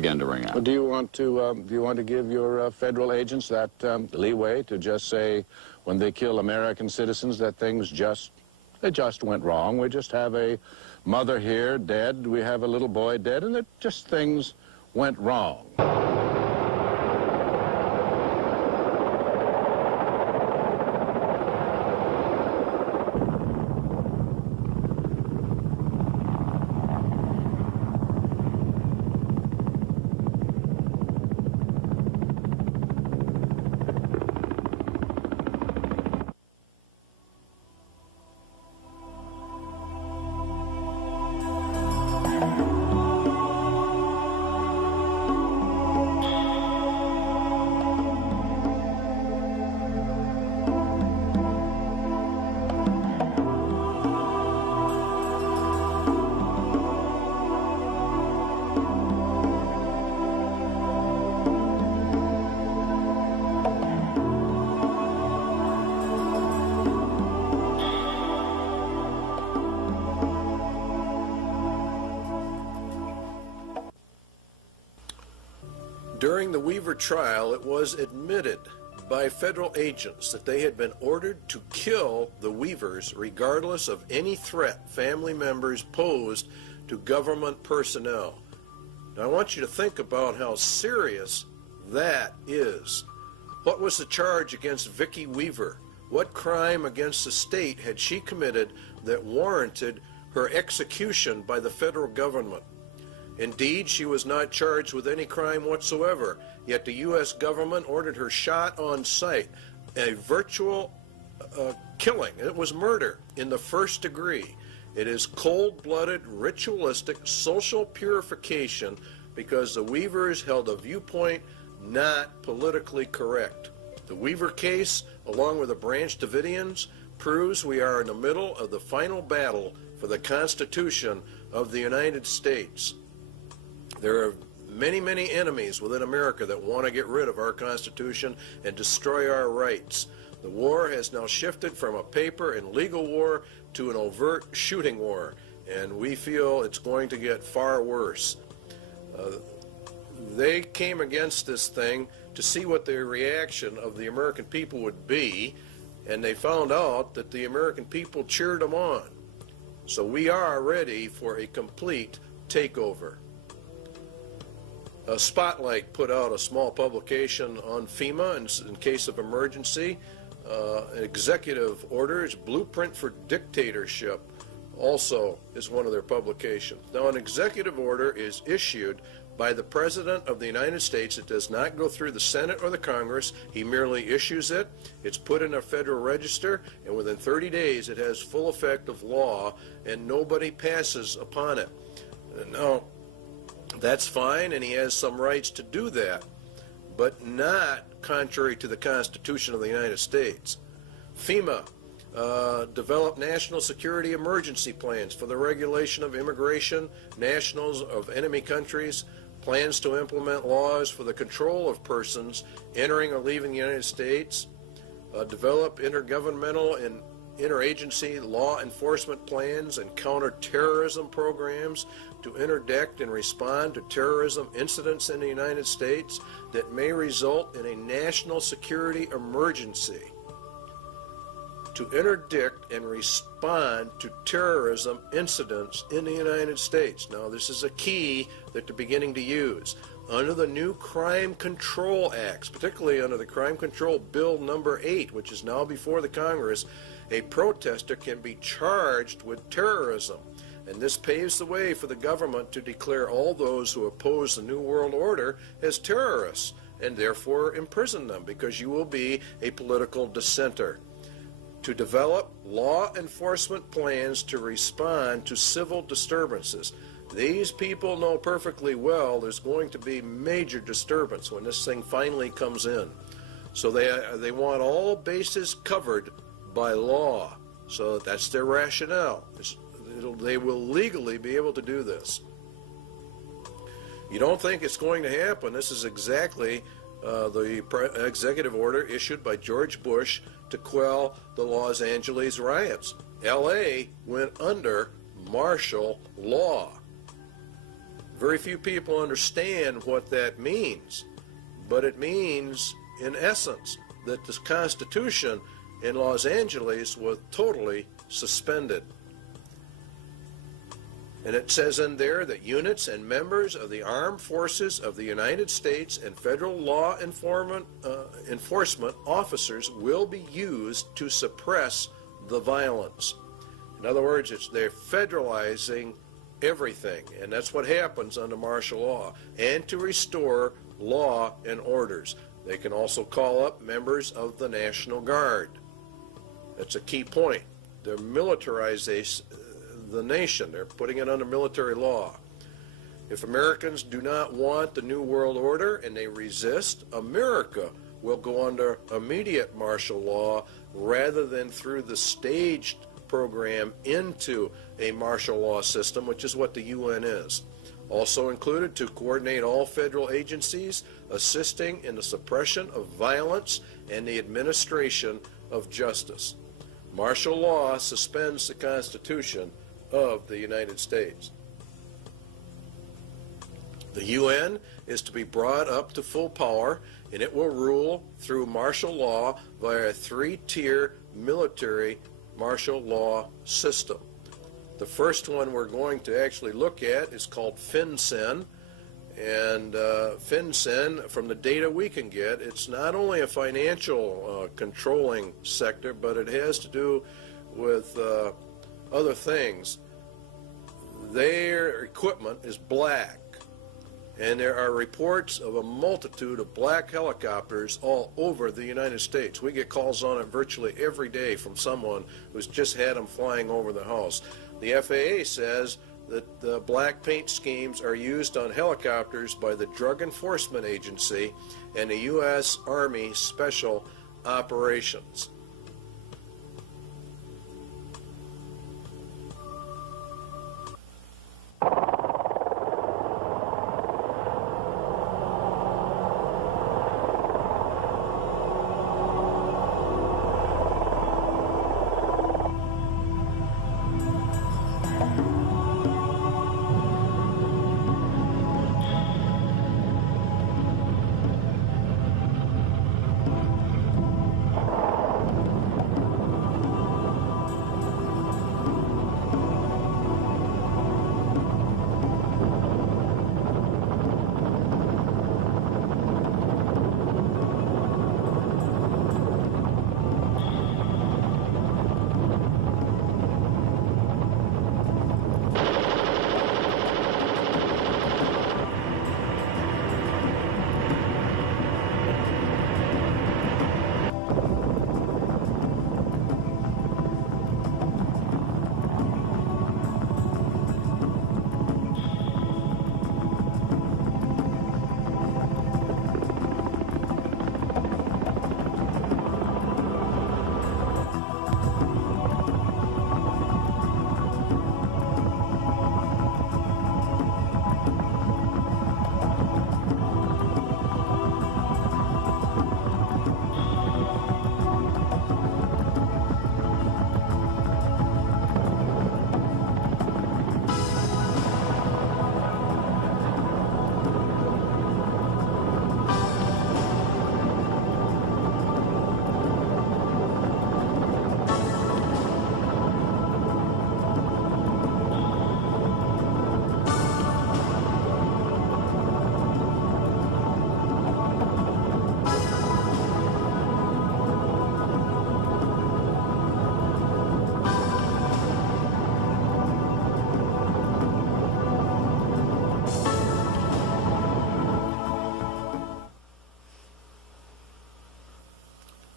began to ring out. Well, do you want to give your federal agents that leeway to just say, when they kill American citizens, that things just went wrong? We just have a mother here dead, we have a little boy dead, and that just things went wrong. During the Weaver trial, it was admitted by federal agents that they had been ordered to kill the Weavers regardless of any threat family members posed to government personnel. Now I want you to think about how serious that is. What was the charge against Vicki Weaver? What crime against the state had she committed that warranted her execution by the federal government? Indeed, she was not charged with any crime whatsoever, yet the U.S. government ordered her shot on sight, a virtual killing. It was murder in the first degree. It is cold-blooded, ritualistic, social purification because the Weavers held a viewpoint not politically correct. The Weaver case, along with the Branch Davidians, proves we are in the middle of the final battle for the Constitution of the United States. There are many, many enemies within America that want to get rid of our Constitution and destroy our rights. The war has now shifted from a paper and legal war to an overt shooting war, and we feel it's going to get far worse. They came against this thing to see what the reaction of the American people would be, and they found out that the American people cheered them on. So we are ready for a complete takeover. Spotlight put out a small publication on FEMA in case of emergency. Executive orders, Blueprint for Dictatorship, also is one of their publications. Now, an executive order is issued by the President of the United States. It does not go through the Senate or the Congress. He merely issues it. It's put in a federal register, and within 30 days it has full effect of law, and nobody passes upon it. Now, that's fine, and he has some rights to do that, but not contrary to the Constitution of the United States. FEMA developed national security emergency plans for the regulation of immigration, nationals of enemy countries, plans to implement laws for the control of persons entering or leaving the United States, develop intergovernmental and interagency law enforcement plans and counterterrorism programs to interdict and respond to terrorism incidents in the United States that may result in a national security emergency. To interdict and respond to terrorism incidents in the United States. Now, this is a key that they're beginning to use. Under the new Crime Control Acts, particularly under the Crime Control Bill number 8, which is now before the Congress, a protester can be charged with terrorism. And this paves the way for the government to declare all those who oppose the New World Order as terrorists, and therefore imprison them, because you will be a political dissenter. To develop law enforcement plans to respond to civil disturbances. These people know perfectly well there's going to be major disturbance when this thing finally comes in. So they want all bases covered by law. So that's their rationale. They will legally be able to do this. You don't think it's going to happen. This is exactly the executive order issued by George Bush to quell the Los Angeles riots. LA went under martial law. Very few people understand what that means, but it means, in essence, that the Constitution in Los Angeles was totally suspended. And it says in there that units and members of the armed forces of the United States and federal law enforcement officers will be used to suppress the violence. In other words, they're federalizing everything, and that's what happens under martial law, and to restore law and orders. They can also call up members of the National Guard. That's a key point. They're militarizing the nation. They're putting it under military law. If Americans do not want the New World Order and they resist, America will go under immediate martial law rather than through the staged program into a martial law system, which is what the UN is. Also included to coordinate all federal agencies assisting in the suppression of violence and the administration of justice. Martial law suspends the Constitution of the United States. The UN is to be brought up to full power, and it will rule through martial law via a three-tier military martial law system. The first one we're going to actually look at is called FinCEN, and FinCEN, from the data we can get, it's not only a financial controlling sector, but it has to do with other things. Their equipment is black, and there are reports of a multitude of black helicopters all over the United States. We get calls on it virtually every day from someone who's just had them flying over the house. The FAA says that the black paint schemes are used on helicopters by the Drug Enforcement Agency and the U.S. Army Special Operations.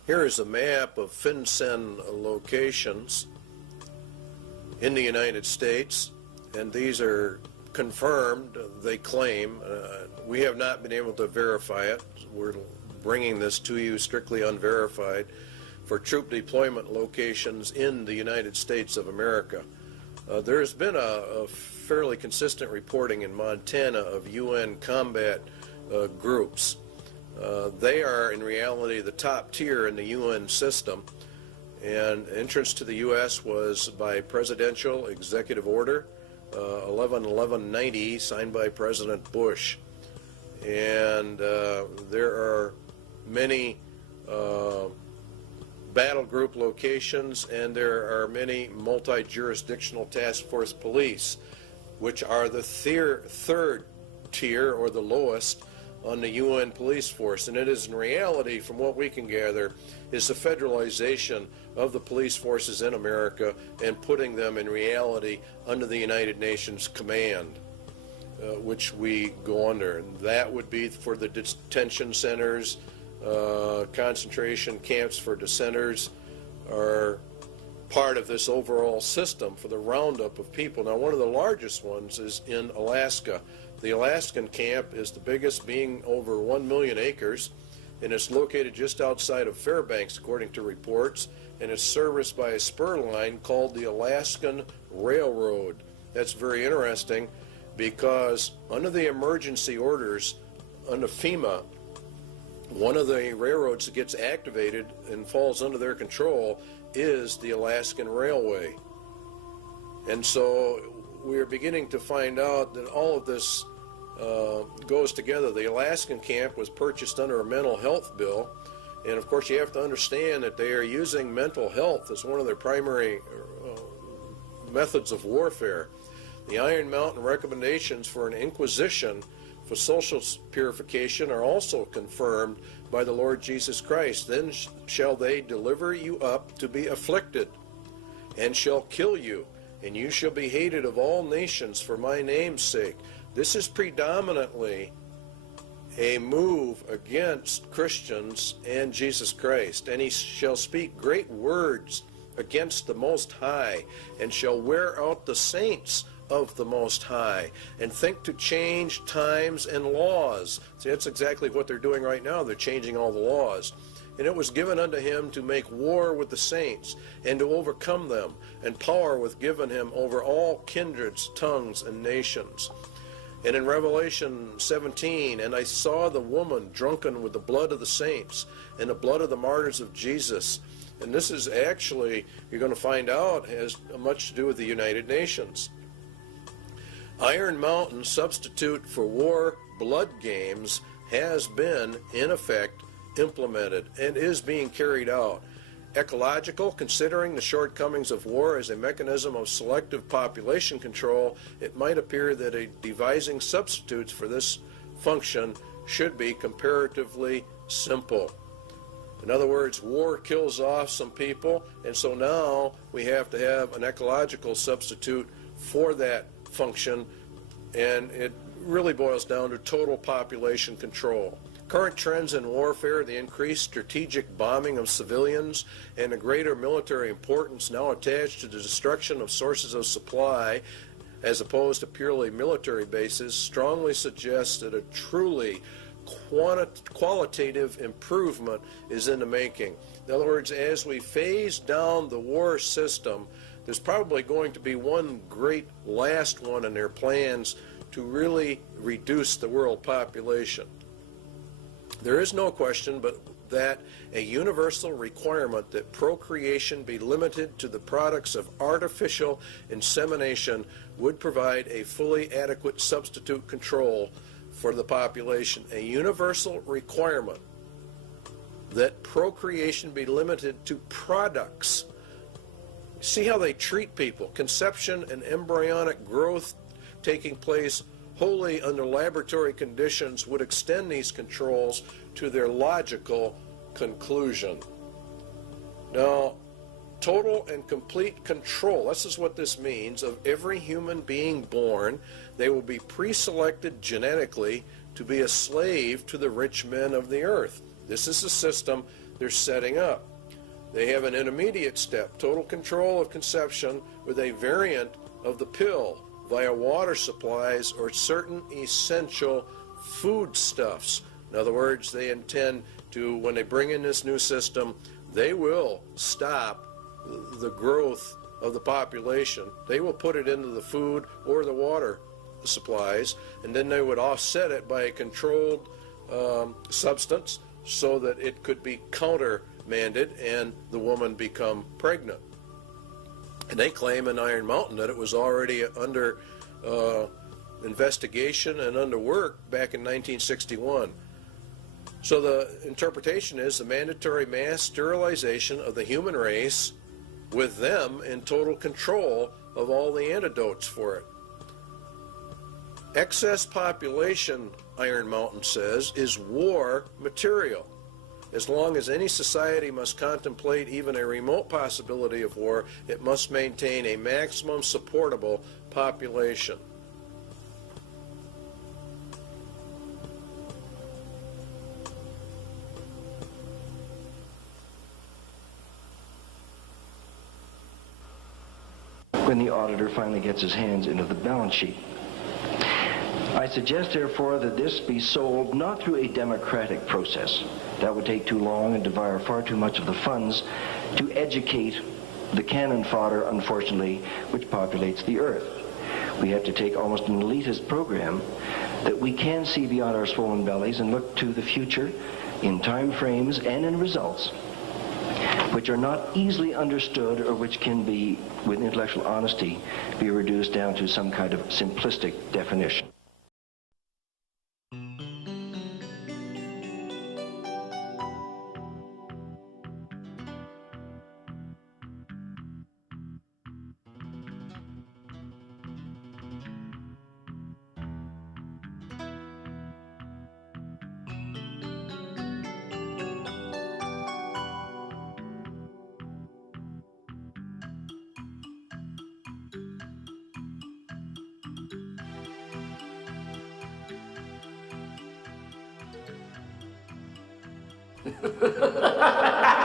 Here is a map of FinCEN locations in the United States, and these are confirmed, they claim. We have not been able to verify it. We're bringing this to you strictly unverified for troop deployment locations in the United States of America. There's been a fairly consistent reporting in Montana of UN combat groups. They are in reality the top tier in the UN system, and entrance to the U.S. was by presidential executive order 11-11-90, signed by President Bush. And there are many battle group locations, and there are many multi-jurisdictional task force police, which are the third tier, or the lowest, on the UN police force. And it is, in reality, from what we can gather, is the federalization of the police forces in America and putting them in reality under the United Nations command, which we go under. And that would be for the detention centers, concentration camps for dissenters are part of this overall system for the roundup of people. Now, one of the largest ones is in Alaska. The Alaskan camp is the biggest, being over 1 million acres, and it's located just outside of Fairbanks, according to reports, and it's serviced by a spur line called the Alaskan Railroad. That's very interesting because under the emergency orders under FEMA, one of the railroads that gets activated and falls under their control is the Alaskan Railway. And so we are beginning to find out that all of this goes together. The Alaskan camp was purchased under a mental health bill, and of course you have to understand that they are using mental health as one of their primary methods of warfare. The Iron Mountain recommendations for an inquisition for social purification are also confirmed by the Lord Jesus Christ. Then shall they deliver you up to be afflicted, and shall kill you, and you shall be hated of all nations for my name's sake. This is predominantly a move against Christians and Jesus Christ. And he shall speak great words against the Most High, and shall wear out the saints of the Most High, and think to change times and laws. See, that's exactly what they're doing right now. They're changing all the laws. And it was given unto him to make war with the saints, and to overcome them, and power was given him over all kindreds, tongues, and nations. And in Revelation 17, and I saw the woman drunken with the blood of the saints, and the blood of the martyrs of Jesus. And this is actually, you're going to find out, has much to do with the United Nations. Iron Mountain, substitute for war blood games, has been, in effect, implemented and is being carried out. Ecological, considering the shortcomings of war as a mechanism of selective population control, it might appear that devising substitutes for this function should be comparatively simple. In other words, war kills off some people, and so now we have to have an ecological substitute for that function, and it really boils down to total population control. Current trends in warfare, the increased strategic bombing of civilians, and the greater military importance now attached to the destruction of sources of supply as opposed to purely military bases, strongly suggests that a truly qualitative improvement is in the making. In other words, as we phase down the war system, there's probably going to be one great last one in their plans to really reduce the world population. There is no question but that a universal requirement that procreation be limited to the products of artificial insemination would provide a fully adequate substitute control for the population. A universal requirement that procreation be limited to products. See how they treat people. Conception and embryonic growth taking place wholly under laboratory conditions would extend these controls to their logical conclusion. Now, total and complete control, this is what this means, of every human being born. They will be pre-selected genetically to be a slave to the rich men of the earth. This is the system they're setting up. They have an intermediate step, total control of conception with a variant of the pill via water supplies or certain essential foodstuffs. In other words, they intend to, when they bring in this new system, they will stop the growth of the population. They will put it into the food or the water supplies, and then they would offset it by a controlled substance so that it could be countermanded and the woman become pregnant. And they claim in Iron Mountain that it was already under investigation and under work back in 1961. So the interpretation is the mandatory mass sterilization of the human race with them in total control of all the antidotes for it. Excess population, Iron Mountain says, is war material. As long as any society must contemplate even a remote possibility of war, it must maintain a maximum supportable population. When the auditor finally gets his hands into the balance sheet. I suggest, therefore, that this be sold not through a democratic process. That would take too long and devour far too much of the funds to educate the cannon fodder, unfortunately, which populates the earth. We have to take almost an elitist program that we can see beyond our swollen bellies and look to the future in time frames and in results which are not easily understood or which can be, with intellectual honesty, be reduced down to some kind of simplistic definition. Ha ha ha ha!